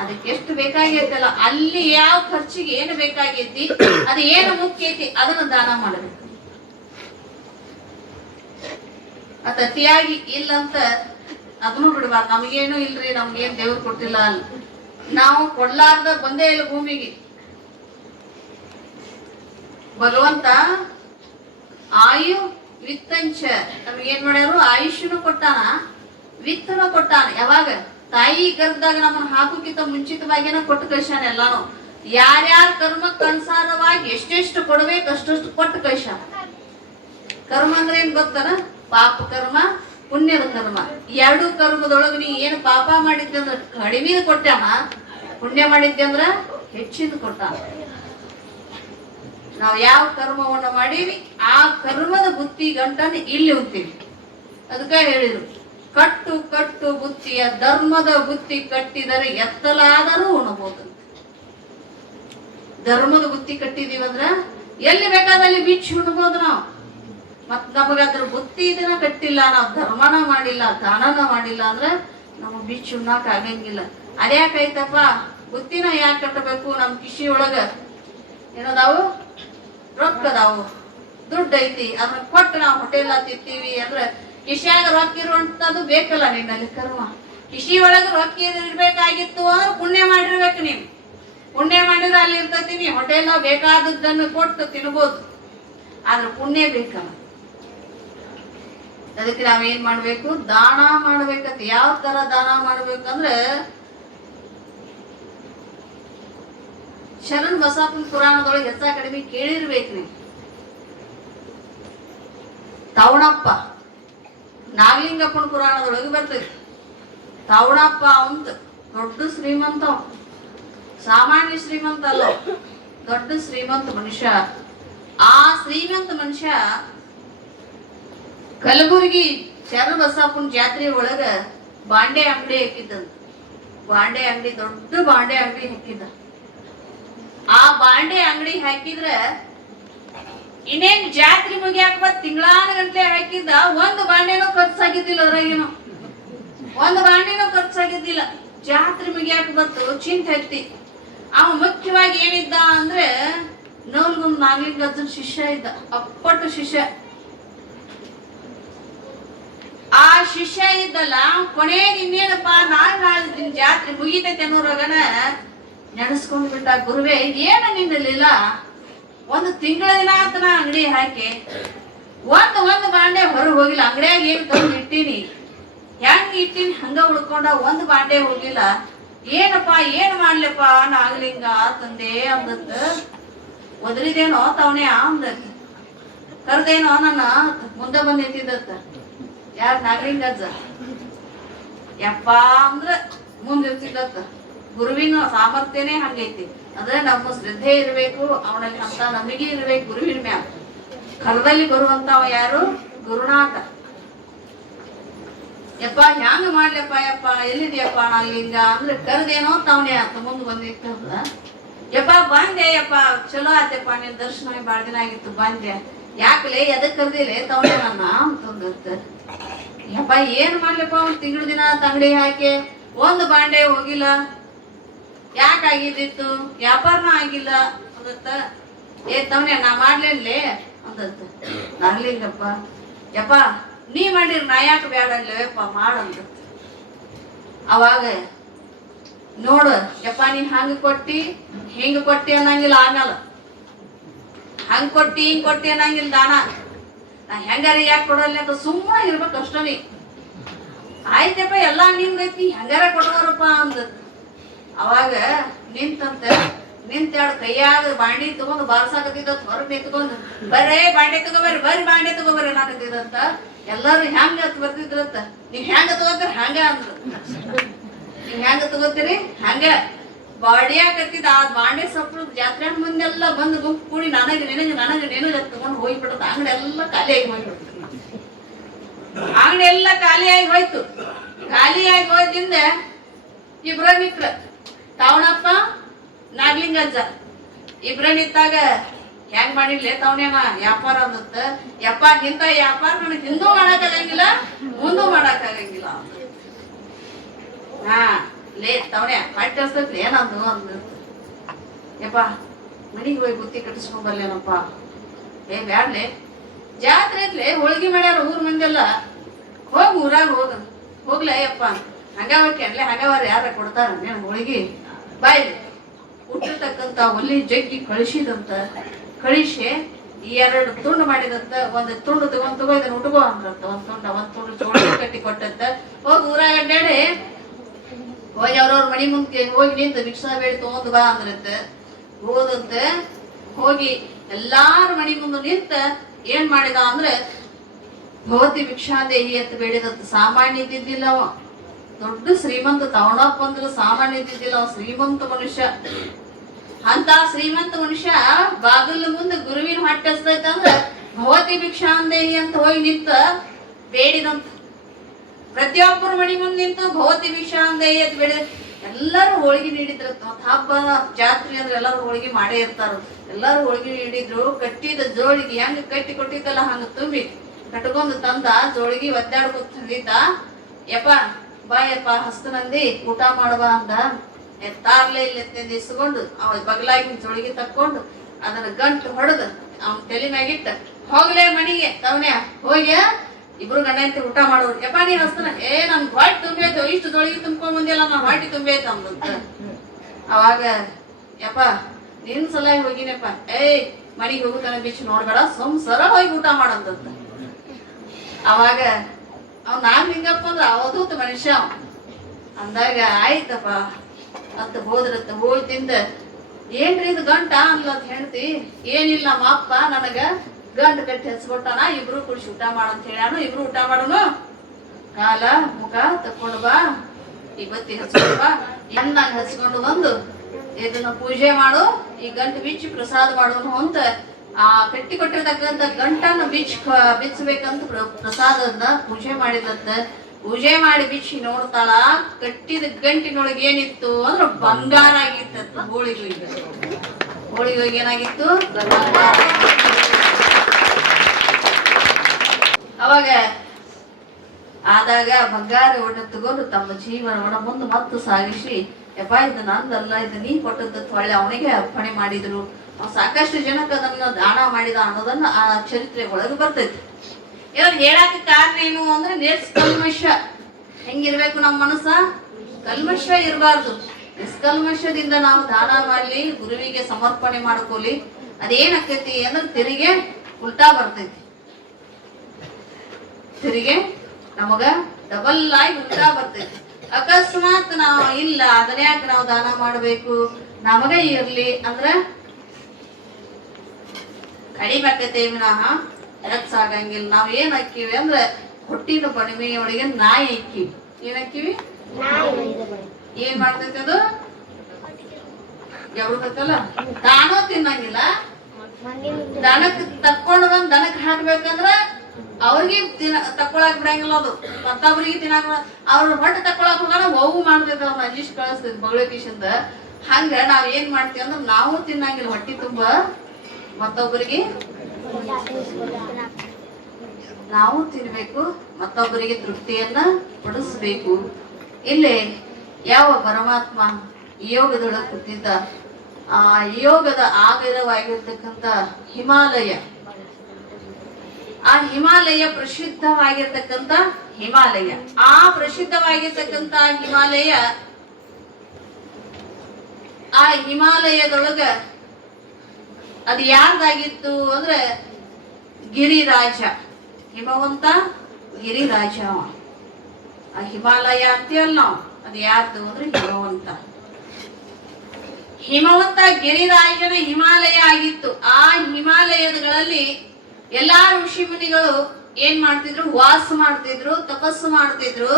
ಅದಕ್ಕೆ ಎಷ್ಟು ಬೇಕಾಗೈತಲ್ಲ, ಅಲ್ಲಿ ಯಾವ ಖರ್ಚಿಗೆ ಏನು ಬೇಕಾಗೈತಿ, ಅದು ಏನು ಮುಖ್ಯ ಐತಿ ಅದನ್ನ ದಾನ ಮಾಡಬೇಕು. ಅದ್ ಅತಿಯಾಗಿ ಇಲ್ಲಂತ ಅದನ್ನು ಬಿಡ್ಬಾರ್ದು. ನಮಗೇನು ಇಲ್ರಿ, ನಮ್ಗೇನ್ ದೇವ್ರು ಕೊಟ್ಟಿಲ್ಲ ಅಲ್ಲ, ನಾವು ಕೊಡ್ಲಾರ್ದ ಬಂದೇ ಇಲ್ಲ ಭೂಮಿಗೆ. ಭಗವಂತ ಆಯು ವಿತ್ತಂಚ ನಮ್ಗೇನ್ ಮಾಡ್ಯಾರು, ಆಯುಷ್ಯನು ಕೊಟ್ಟಾನ, ವಿತ್ತನು ಕೊಟ್ಟಾನ. ಯಾವಾಗ ತಾಯಿ ಗರ್ಭದಾಗ ನಮ್ಮನ್ನ ಹಾಕೋಕ್ಕಿಂತ ಮುಂಚಿತವಾಗಿನ ಕೊಟ್ಟು ಕಳ್ಸಾನ. ಎಲ್ಲಾನು ಯಾರ್ಯಾರ ಕರ್ಮಕ್ಕನುಸಾರವಾಗಿ ಎಷ್ಟೆಷ್ಟು ಕೊಡ್ಬೇಕು ಅಷ್ಟಷ್ಟು ಕೊಟ್ಟು ಕಳ್ಸಾನ. ಕರ್ಮ ಅಂದ್ರೆ ಏನ್ ಗೊತ್ತಾನ, ಪಾಪ ಕರ್ಮ, ಪುಣ್ಯದ ಕರ್ಮ. ಎರಡು ಕರ್ಮದೊಳಗ ನೀ ಏನು ಪಾಪ ಮಾಡಿದ್ದೆ ಅಂದ್ರ ಕಡಿಮೆ ಕೊಟ್ಟಾನ, ಪುಣ್ಯ ಮಾಡಿದ್ದೆ ಅಂದ್ರ ಹೆಚ್ಚಿನ ಕೊಟ್ಟಾನ. ನಾವು ಯಾವ ಕರ್ಮವನ್ನು ಮಾಡೀವಿ ಆ ಕರ್ಮದ ಬುತ್ತಿ ಗಂಟನ್ನು ಇಲ್ಲಿ ಉಂತೀವಿ. ಅದಕ್ಕೆ ಹೇಳಿದ್ರು, ಕಟ್ಟು ಕಟ್ಟು ಬುತ್ತಿಯ ಧರ್ಮದ ಬುತ್ತಿ ಕಟ್ಟಿದರೆ ಎತ್ತಲಾದರೂ ಉಣಬಹುದು. ಧರ್ಮದ ಬುತ್ತಿ ಕಟ್ಟಿದೀವಂದ್ರ ಎಲ್ಲಿ ಬೇಕಾದಲ್ಲಿ ಬಿಚ್ಚಿ ಉಣ್ಬೋದು ನಾವು. ಮತ್ ನಮಗದ್ರ ಬುತ್ತಿ ಇದನ್ನ ಕಟ್ಟಿಲ್ಲ, ನಾವು ಧರ್ಮನ ಮಾಡಿಲ್ಲ, ದಾನನ ಮಾಡಿಲ್ಲ ಅಂದ್ರೆ ನಮಗ್ ಬಿಚ್ಚಿ ಉಣ್ಣಾಕ ಆಗಂಗಿಲ್ಲ. ಅದ್ಯಾಕೈತಪ್ಪ, ಬುತ್ತಿನ ಯಾಕೆ ಕಟ್ಟಬೇಕು? ನಮ್ ಕಿಶಿ ಒಳಗ ಏನದಾವು, ರೊಕ್ಕ ಅದಾವು, ದುಡ್ಡು ಐತಿ, ಅದನ್ನ ಕೊಟ್ಟು ನಾವು ಹೋಟೆಲ್ ತಿಂತೀವಿ ಅಂದ್ರೆ ಕಿಶಿಯಾಗ ರೊಕ್ಕ ಇರುವಂತದ್ದು ಬೇಕಲ್ಲ. ನಿನ್ನಲ್ಲಿ ಕರ್ಮ ಕಿಶಿ ಒಳಗ ರೊಕ್ಕ ಇರ್ಬೇಕಾಗಿತ್ತು ಅಂದ್ರೆ ಪುಣ್ಯ ಮಾಡಿರ್ಬೇಕು. ನೀವು ಪುಣ್ಯ ಮಾಡಿದ್ರೆ ಅಲ್ಲಿ ಇರ್ತೈತಿ, ನೀ ಹೋಟೆಲ್ ಬೇಕಾದದ್ದನ್ನು ಕೊಟ್ಟು ತಿನ್ಬೋದು, ಆದ್ರೆ ಪುಣ್ಯ ಬೇಕಲ್ಲ. ಅದಕ್ಕೆ ನಾವೇನ್ ಮಾಡ್ಬೇಕು, ದಾನ ಮಾಡ್ಬೇಕಂತ. ಯಾವ ತರ ದಾನ ಮಾಡ್ಬೇಕಂದ್ರೆ ಶರಣ್ ಬಸಪ್ಪನ ಪುರಾಣದೊಳಗೆ ಹೆಚ್ಚ ಕಡಿಮೆ ಕೇಳಿರ್ಬೇಕು ನೀವು. ತಾವಣಪ್ಪ ನಾಗಲಿಂಗಪ್ಪನ ಪುರಾಣದೊಳಗೆ ಬರ್ತೈತಿ. ತಾವಣಪ್ಪ ಅವಂತ ದೊಡ್ಡ ಶ್ರೀಮಂತ, ಸಾಮಾನ್ಯ ಶ್ರೀಮಂತ ಅಲ್ಲ, ದೊಡ್ಡ ಶ್ರೀಮಂತ ಮನುಷ್ಯ. ಆ ಶ್ರೀಮಂತ ಮನುಷ್ಯ ಕಲಬುರ್ಗಿ ಶರಣ್ ಬಸಪ್ಪನ ಜಾತ್ರೆ ಒಳಗ ಬಾಂಡೆ ಅಂಗಡಿ ಹಾಕಿದ್ದಂತ. ಬಾಂಡೆ ಅಂಗಡಿ, ದೊಡ್ಡ ಬಾಂಡೆ ಅಂಗಡಿ ಹಾಕಿದ್ದ. ಆ ಬಾಂಡೆ ಅಂಗಡಿ ಹಾಕಿದ್ರ ಇನ್ನೇನ್ ಜಾತ್ರೆ ಮುಗಿಯಾಕ ತಿಂಗಳಾನ ಗಂಟ್ಲೆ ಹಾಕಿದ್ದ. ಒಂದು ಬಾಂಡೆನೂ ಖರ್ಚಾಗಿದ್ದಿಲ್ಲ, ಅದ್ರಾಗೇನು ಒಂದು ಬಾಂಡೆನೂ ಖರ್ಚಾಗಿದ್ದಿಲ್ಲ. ಜಾತ್ರೆ ಮುಗಿಯಾಕ ಬತ್ತು ಚಿಂತೆ ಹತ್ತಿ. ಅವ ಮುಖ್ಯವಾಗಿ ಏನಿದ್ದ ಅಂದ್ರೆ ನವಲ್ಗುಂದ್ ನಾಗಲಿಂಗಜ್ಜನ ಶಿಷ್ಯ ಇದ್ದ, ಅಪ್ಪಟ್ಟು ಶಿಷ್ಯ. ಆ ಶಿಷ್ಯ ಇದ್ದಲ್ಲ, ಕೊನೆಗೆ ಇನ್ನೇನಪ್ಪ ನಾಳೆ ಜಾತ್ರೆ ಮುಗಿತೈತೆ ಅನ್ನೋರಾಗನ ನೆನೆಸ್ಕೊಂಡ್ ಬಿಟ್ಟ, ಗುರುವೇ ಏನ ನಿನ್ನಲಿಲ್ಲ, ಒಂದು ತಿಂಗಳ ದಿನ ಆತನ ಅಂಗಡಿ ಹಾಕಿ ಒಂದು ಬಾಂಡೆ ಹೊರಗೆ ಹೋಗಿಲ್ಲ. ಅಂಗಡಿಯಾಗ ಏನ್ ತಂದು ಇಟ್ಟೀನಿ, ಹೆಂಗ್ ಇಟ್ಟೀನಿ ಹಂಗ ಉಳ್ಕೊಂಡ, ಒಂದು ಬಾಂಡೆ ಹೋಗಿಲ್ಲ. ಏನಪ್ಪ ಏನ್ ಮಾಡ್ಲಪ್ಪ ನಾಗಲಿಂಗ ತಂದೆ ಅಂದತ್ತ. ಒದರಿದೇನೋ ತವಣೆ ಅಂದತ್, ಕರ್ದೇನೋ ನನ್ನ ಮುಂದೆ ಬಂದ್ ನಿಂತಿದ್ದತ್ತ. ಯಾರ ನಾಗಲಿಂಗಜ್ಜ ಯಪ್ಪ ಅಂದ್ರ ಮುಂದಿರ್ತಿದ್ದತ್ತ. ಗುರುವಿನ ಸಾಮರ್ಥ್ಯನೇ ಹಂಗೈತಿ. ಅಂದ್ರೆ ನಮ್ಮ ಶ್ರದ್ಧೆ ಇರ್ಬೇಕು, ಅವನಲ್ಲಿ ಅಂತ ನಂಬಿಕೆ ಇರ್ಬೇಕು ಗುರುವಿನ ಮ್ಯಾಲ. ಕರದಲ್ಲಿ ಬರುವಂತವ ಯಾರು? ಗುರುನಾಥ. ಯಪ್ಪ ಹ್ಯಾಂಗ ಮಾಡ್ಲಪ್ಪ, ಯಪ್ಪ ಎಲ್ಲಿದ್ಯಪ್ಪ ನಾಗಲಿಂಗ ಅಂದ್ರೆ ಕರ್ದೇನೋ ತವಣೆ ಆತ ಮುಂದ್ ಬಂದಿರ್ತದ. ಯಪ್ಪ ಬಂದೆ, ಯಪ್ಪ ಚಲೋ ಆತಪ್ಪ, ನಿನ್ ದರ್ಶನ ಬಾಳ ದಿನ ಆಗಿತ್ತು, ಬಂದೆ. ಯಾಕಲೆ ಎದಕ್ ಕರ್ದಿಲೆ ತವಣೆ ನನ್ನ ಅಂತಂದತ್ತ. ಯಪ್ಪ ಏನ್ ಮಾಡ್ಲಪ್ಪ, ಒಂದ್ ತಿಂಗಳ ದಿನ ಅಂಗಡಿ ಹಾಕಿ ಒಂದು ಬಾಂಡೆ ಹೋಗಿಲ್ಲ, ಯಾಕಾಗಿದ್ದಿತ್ತು, ವ್ಯಾಪಾರನ ಆಗಿಲ್ಲ ಅಂದತ್ತ. ತವನೆ ನಾ ಮಾಡ್ಲೇನ್ಲೇ ಅಂದತ್ತ. ನಾಗ್ಲಿಲ್ಲಪ್ಪ. ಯಪ್ಪ ನೀ ಮಾಡಿರ್ ನಾ ಯಾಕೆ ಬೇಡ ಅಲ್ಲಪ್ಪ ಮಾಡಂದ. ಅವಾಗ ನೋಡು ಯಪ್ಪ ನೀ ಹಂಗ ಕೊಟ್ಟಿ ಹಿಂಗ ಕೊಟ್ಟಿ ಅನ್ನಂಗಿಲ್ಲ, ಆಗಲ್ಲ. ಹಂಗ ಕೊಟ್ಟಿ ಹಿಂಗ್ ಕೊಟ್ಟಿ ಅನ್ನಂಗಿಲ್ಲ ದಾನ. ನಾ ಹೆಂಗಾರ ಯಾಕೆ ಕೊಡಲ್ಲ ಅಂತ ಸುಮ್ಮನೆ ಇರ್ಬೇಕು ಅಷ್ಟ. ನೀ ಆಯ್ತಪ್ಪ ಎಲ್ಲಾ ನಿಮ್ಗೈತಿ ಹೆಂಗಾರ ಕೊಡೋರಪ್ಪ ಅಂದ. ಅವಾಗ ನಿಂತಂತ ನಿಂತ್ಯಾಡ ಕೈಯಾಗ ಬಾಂಡಿ ತಗೊಂಡು ಬಾರ್ಸಾಕತ್ತಿದ ಹೊರಗೆ ನಿಂತ್ಕೊಂಡು ಬರೇ ಬಾಂಡೆ ತಗೋಬರ್ರಿ ಬರ್ರಿ ಬಾಂಡೆ ತಗೋಬರ್ರಿ ಅನ್ನಕತ್ತಿದಂತ. ಎಲ್ಲಾರು ಹೆಂಗ ಬರ್ತಿದ್ರಂತ. ನೀವ್ ಹೆಂಗ ತಗೋತೀರಿ ಹಂಗ ಅಂದ್ರು. ನೀವ್ ಹೆಂಗ ತಗೋತೀರಿ ಹಂಗ ಬಾಡಿಯಾಕತ್ತಿದ. ಆ ಬಾಂಡೆ ಸೊಪ್ಪು ಜಾತ್ರೆ ಮುಂದೆಲ್ಲ ಬಂದು ಗುಂಪು ಕೂಡಿ ನನಗೆ ತಗೊಂಡು ಹೋಗ್ಬಿಡತ್ತ. ಅಂಗಡಿ ಎಲ್ಲ ಖಾಲಿಯಾಗಿ ಹೋಗ್ಬಿಡ್ತು. ಅಂಗಡಿ ಎಲ್ಲ ಖಾಲಿಯಾಗಿ ಹೋಯ್ತು. ಖಾಲಿಯಾಗಿ ಹೋಯ್ದಿಂದ ಇಬ್ರ ಮಿತ್ರ ತಾವಣಪ್ಪ ನಾಗ್ಲಿಂಗಜ್ಜ ಇಬ್ರ ನಿಂತಾಗ ಹೆಂಗ್ ಮಾಡಿರ್ಲಿ ತವನೇನ ವ್ಯಾಪಾರ ಅಂದತ್ತ. ಯಪ್ಪ ಇಂತ ವ್ಯಾಪಾರ ನನಗೆ ಹಿಂದೂ ಮಾಡಕ್ ಆಗಂಗಿಲ್ಲ ಮುಂದೂ ಮಾಡಕ್ ಆಗಂಗಿಲ್ಲ. ಹಾ ಲೇ ತವನೆ ಹೊಟ್ಟೆ ಹಸ್ತತ್ಲಿ ಏನಂದು ಅಂದ. ಯಪ್ಪ ಮನಿಗೆ ಹೋಗಿ ಬುತ್ತಿ ಕಟ್ಟಿಸ್ಕೊಂಡ್ ಬರ್ಲೇನಪ್ಪ. ಬ್ಯಾಡ್ಲೆ ಜಾತ್ರೆ ಐತ್ಲೆ ಹೋಳ್ಗಿ ಮಾಡ್ಯಾರ ಊರ್ ಮಂದಿಯೆಲ್ಲ. ಹೋಗ್ ಊರಾಗ ಹೋಗ್ಲ ಯಪ್ಪ. ಹಂಗ ಹೋಗ್ಯನ್ಲೆ ಹಂಗವಾರ ಯಾರ ಕೊಡ್ತಾರ ನೀನ್ ಹೋಳಿಗೆ ಬಾಯ್ಲಿ. ಹುಟ್ಟಿರ್ತಕ್ಕಂತ ಒಲ್ಲಿ ಜಗ್ಗಿ ಕಳಿಸಿದಂತ. ಕಳಿಸಿ 2 ತುಂಡು ಮಾಡಿದಂತ. ಒಂದ್ ತುಂಡು ತಗೋ ಇದನ್ನ ಉಟ್ಕೋ ಅಂದ್ರಂತ. ಒಂದ್ ತುಂಡು ಜೋಡಿ ಕಟ್ಟಿ ಕೊಟ್ಟಂತ. ಹೋಗಿ ಊರಾಗ ಅಡ್ಡಾಡಿ ಹೋಗಿ ಅವ್ರವ್ರ ಮನಿ ಮುಂದೆ ಹೋಗಿ ನಿಂತು ಭಿಕ್ಷಾ ಬೇಡಿ ತಗೊಂಡ್ ಬಾ ಅಂದ್ರಂತ. ಹೋದಂತ ಹೋಗಿ ಎಲ್ಲಾರ ಮನಿ ಮುಂದೆ ನಿಂತ ಏನ್ ಮಾಡಿದ ಅಂದ್ರೆ ಭವತಿ ಭಿಕ್ಷಾದೇಹಿ ಅಂತ ಬೇಡಿದಂತ. ಸಾಮಾನ್ಯ ಇದ್ದಿದ್ದಿಲ್ಲ ಅವ, ದೊಡ್ಡ ಶ್ರೀಮಂತ. ತವಣಪ್ಪ ಅಂದ್ರೆ ಸಾಮಾನ್ಯ ಇದ್ದಿದ್ದಿಲ್ಲ ಅವ, ಶ್ರೀಮಂತ ಮನುಷ್ಯ. ಅಂತ ಶ್ರೀಮಂತ ಮನುಷ್ಯ ಬಾಗಿಲು ಮುಂದೆ ಗುರುವಿನ ಹೊಟ್ಟೆ ಹಸ್ತೈತಂದ್ರ ಭವತಿ ಭಿಕ್ಷಾಂದೇಹಿ ಅಂತ ಹೋಗಿ ನಿಂತ ಬೇಡಿದಂತ. ಪ್ರತಿಯೊಬ್ಬರ ಮಣಿ ಮುಂದೆ ನಿಂತು ಭವತಿ ಭಿಕ್ಷಾಂದೇಹಿ ಅಂತ ಬೇಡ. ಎಲ್ಲರೂ ಹೋಳಿಗೆ ನೀಡಿದ್ರತ್ತ. ಹಬ್ಬ ಜಾತ್ರೆ ಅಂದ್ರೆ ಎಲ್ಲರೂ ಹೋಳಿಗೆ ಮಾಡೇ ಇರ್ತಾರ. ಎಲ್ಲರೂ ಹೋಳಿಗೆ ನೀಡಿದ್ರು. ಕಟ್ಟಿದ ಜೋಳಿಗೆ ಹೆಂಗ ಕಟ್ಟಿ ಕೊಟ್ಟಿದ್ದಲ್ಲ ಹಂಗ ತುಂಬಿ ಕಟ್ಕೊಂಡ್ ತಂದ ಜೋಳಿಗೆ ಒದ್ದಾಡ್ಕೊತಿದ್ದ. ಯಪ್ಪ ಬಾಯಪ್ಪ ಹಸ್ತನಂದಿ ಊಟ ಮಾಡುವ ಅಂದ. ತಾರ್ಲೆ ಇಲ್ಲ ಇಸ್ಕೊಂಡು ಅವ ಬಗ್ಲಾಗಿನ ಜೋಳಿಗೆ ತಕ್ಕೊಂಡು ಅದನ್ನ ಗಂಟು ಹೊಡೆದು ಅವನ್ ತಲೆ ಮ್ಯಾಗಿಟ್ಟ ಹೋಗ್ಲೇ ಮನಿಗೆ ತವನ್ಯ ಹೋಗ್ಯ ಇಬ್ರು ಗಂಡ ಅಂತ ಊಟ ಮಾಡೋರು. ಯಪ್ಪ ನೀ ಹಸ್ತನ ನನ್ ಹೊಟ್ಟೆ ತುಂಬೇತು, ಇಷ್ಟು ಜೋಳಿಗೆ ತುಂಬ್ಕೊಂಡ್ ಬಂದಿಲ್ಲ ನನ್ ಹೊಟ್ಟೆ ತುಂಬೇತು ಅಂದಂತ. ಅವಾಗ ಯಪ್ಪ ನಿನ್ ಸಲ ಹೋಗಿನಪ್ಪ. ಮನಿಗೆ ಹೋಗುತ್ತಾನ ಬಿಚ್ಚು ನೋಡ್ಬೇಡ ಸರ ಹೋಗಿ ಊಟ ಮಾಡಂತಂತ. ಅವಾಗ ಅವ್ ನಾನ್ ಹಿಂಗಪ್ಪ ಅಂದ್ರ ಅವಧೂತ ಮನುಷ್ಯ ಅಂದಾಗ ಆಯ್ತಪ್ಪ ಅಂತ ಹೋದ್ರತ್ತ. ಹೋಯ್ತಿಂದ ಏನ್ರಿ ಇದು ಗಂಟ ಅನ್ಲತ್ ಹೇಳ್ತಿ. ಏನಿಲ್ಲ ನಮ್ಮ ಅಪ್ಪ ನನಗ ಗಂಟು ಕಟ್ಟಿ ಹಚ್ಕೊಟ್ಟಾನ, ಇಬ್ರು ಕುಡಿಸಿ ಊಟ ಮಾಡಂತ ಹೇಳ್ಯಾನು. ಇಬ್ರು ಊಟ ಮಾಡೋನು. ಕಾಲ ಮುಖ ತಕ್ಕೊಂಡು ಬಾ, ಈ ಬತ್ತಿ ಹಚ್ಕೊಂಡು ಬಾ, ಎಣ್ಣಾಗ ಹಚ್ಕೊಂಡು ಬಂದು ಇದನ್ನ ಪೂಜೆ ಮಾಡು, ಈ ಗಂಟು ಬಿಚ್ಚಿ ಪ್ರಸಾದ ಮಾಡೋನು ಅಂತ ಆ ಕಟ್ಟಿ ಕೊಟ್ಟಿರ್ತಕ್ಕಂಥ ಗಂಟನ್ನ ಬಿಚ್ಚಬೇಕಂತ ಪ್ರಸಾದನ್ನ ಪೂಜೆ ಮಾಡಿದಂತ. ಪೂಜೆ ಮಾಡಿ ಬಿಚ್ಚಿ ನೋಡ್ತಾಳ. ಕಟ್ಟಿದ ಗಂಟಿನೊಳಗೆ ಏನಿತ್ತು ಅಂದ್ರ ಬಂಗಾರ ಆಗಿತ್ತ. ಹೋಳಿಗೆ ಏನಾಗಿತ್ತು ಬಂಗಾರ. ಅವಾಗ ಆದಾಗ ಬಂಗಾರ ಒಡ ತಗೊಂಡು ತಮ್ಮ ಜೀವನವನ್ನ ಮುಂದೆ ಮತ್ತು ಸಾಗಿಸಿ ಯಪ್ಪ ಇದು ನಂದಲ್ಲ, ಇದು ನೀ ಕೊಟ್ಟದ್ದು ಹೊಳ್ಳೆ ಅವನಿಗೆ ಅರ್ಪಣೆ ಮಾಡಿದ್ರು. ಸಾಕಷ್ಟು ಜನಕ್ಕೆ ಅದನ್ನ ದಾನ ಮಾಡಿದ ಅನ್ನೋದನ್ನ ಆ ಚರಿತ್ರೆ ಒಳಗೆ ಬರ್ತೈತಿ. ಇವ್ರು ಹೇಳಾಕ ಕಾರಣ ಏನು ಅಂದ್ರೆ ನಿಷ್ಕಲ್ಮಶ ಹೆಂಗಿರ್ಬೇಕು ನಮ್ಮ ಮನಸ್ಸ. ಕಲ್ಮಶ ಇರಬಾರ್ದು. ನಿಷ್ಕಲ್ಮಶದಿಂದ ನಾವು ದಾನ ಮಾಡ್ಲಿ, ಗುರುವಿಗೆ ಸಮರ್ಪಣೆ ಮಾಡ್ಕೊಲಿ. ಅದೇನಾಕೈತಿ ಅಂದ್ರೆ ತೆರಿಗೆ ಉಲ್ಟಾ ಬರ್ತೈತಿ. ತೆರಿಗೆ ನಮಗ ಡಬಲ್ ಆಗಿ ಉಲ್ಟಾ ಬರ್ತೈತಿ. ಅಕಸ್ಮಾತ್ ನಾವು ಇಲ್ಲ ಅದನ್ನ ಯಾಕೆ ನಾವು ದಾನ ಮಾಡ್ಬೇಕು, ನಮಗ ಇರ್ಲಿ ಅಂದ್ರ ಕಡಿಮೆ ಆಕೈತಿ ವಿನಃ ಹೆಚ್ಚಾಗಂಗಿಲ್ಲ. ನಾವ್ ಏನ್ ಹಾಕಿವಿ ಅಂದ್ರೆ ಹೊಟ್ಟಿನ ಬಣಿಮೆಯೊಳಗೆ ನಾಯಿ ಹಾಕಿವಿ. ಏನ್ ಹಾಕಿವಿ? ಏನ್ ಮಾಡ್ತೈತಿ ಅದು? ಯಾವ್ದಲ್ಲ ತಾನೂ ತಿನ್ನಂಗಿಲ್ಲ. ದನಕ್ ತಕ್ಕೊಂಡು ಬಂದ್ ದನಕ್ ಹಾಕ್ಬೇಕಂದ್ರ ಅವ್ರಿಗೆ ತಕ್ಕೊಳಕ್ ಬಿಡಂಗಿಲ್ಲ. ಅದು ಮತ್ತೊಬ್ರಿಗೆ ತಿನ್ನಾಕ ಅವ್ರ ಹೊಟ್ಟೆ ತಕ್ಕೊಳಕ್ ಹೋಗೋಣ ಹೋಗು ಮಾಡ್ತೈತ. ಅವ್ನ ಅಂಜಿಸ್ ಕಳಿಸ್ತೈತಿ ಬಗಳಕಿಶಿಂದ. ಹಂಗ ನಾವ್ ಏನ್ ಮಾಡ್ತೀವಿ ಅಂದ್ರೆ ನಾವು ತಿನ್ನಂಗಿಲ್ಲ ಹೊಟ್ಟಿ ತುಂಬಾ, ಮತ್ತೊಬ್ಬರಿಗೆ ನಾವು ತಿನ್ಬೇಕು, ಮತ್ತೊಬ್ಬರಿಗೆ ತೃಪ್ತಿಯನ್ನ ಪಡಿಸ್ಬೇಕು. ಇಲ್ಲಿ ಯಾವ ಪರಮಾತ್ಮ ಯೋಗದೊಳಗೆ ಕೂತಿದ್ದ, ಆ ಯೋಗದ ಆಗರವಾಗಿರ್ತಕ್ಕಂಥ ಹಿಮಾಲಯ, ಆ ಹಿಮಾಲಯ ಪ್ರಸಿದ್ಧವಾಗಿರ್ತಕ್ಕಂಥ ಹಿಮಾಲಯ, ಆ ಪ್ರಸಿದ್ಧವಾಗಿರ್ತಕ್ಕಂಥ ಹಿಮಾಲಯ, ಆ ಹಿಮಾಲಯದೊಳಗ ಅದು ಯಾರ್ದಾಗಿತ್ತು ಅಂದ್ರೆ ಗಿರಿರಾಜ, ಹಿಮವಂತ ಗಿರಿರಾಜ. ಆ ಹಿಮಾಲಯ ಅಂತೀವಲ್ಲ ನಾವು, ಅದು ಯಾರ್ದು ಅಂದ್ರೆ ಹಿಮವಂತ. ಹಿಮವಂತ ಗಿರಿರಾಜನ ಹಿಮಾಲಯ ಆಗಿತ್ತು. ಆ ಹಿಮಾಲಯಗಳಲ್ಲಿ ಎಲ್ಲಾ ಋಷಿ ಮುನಿಗಳು ಏನ್ ಮಾಡ್ತಿದ್ರು, ವಾಸ ಮಾಡ್ತಿದ್ರು, ತಪಸ್ಸು ಮಾಡ್ತಿದ್ರು.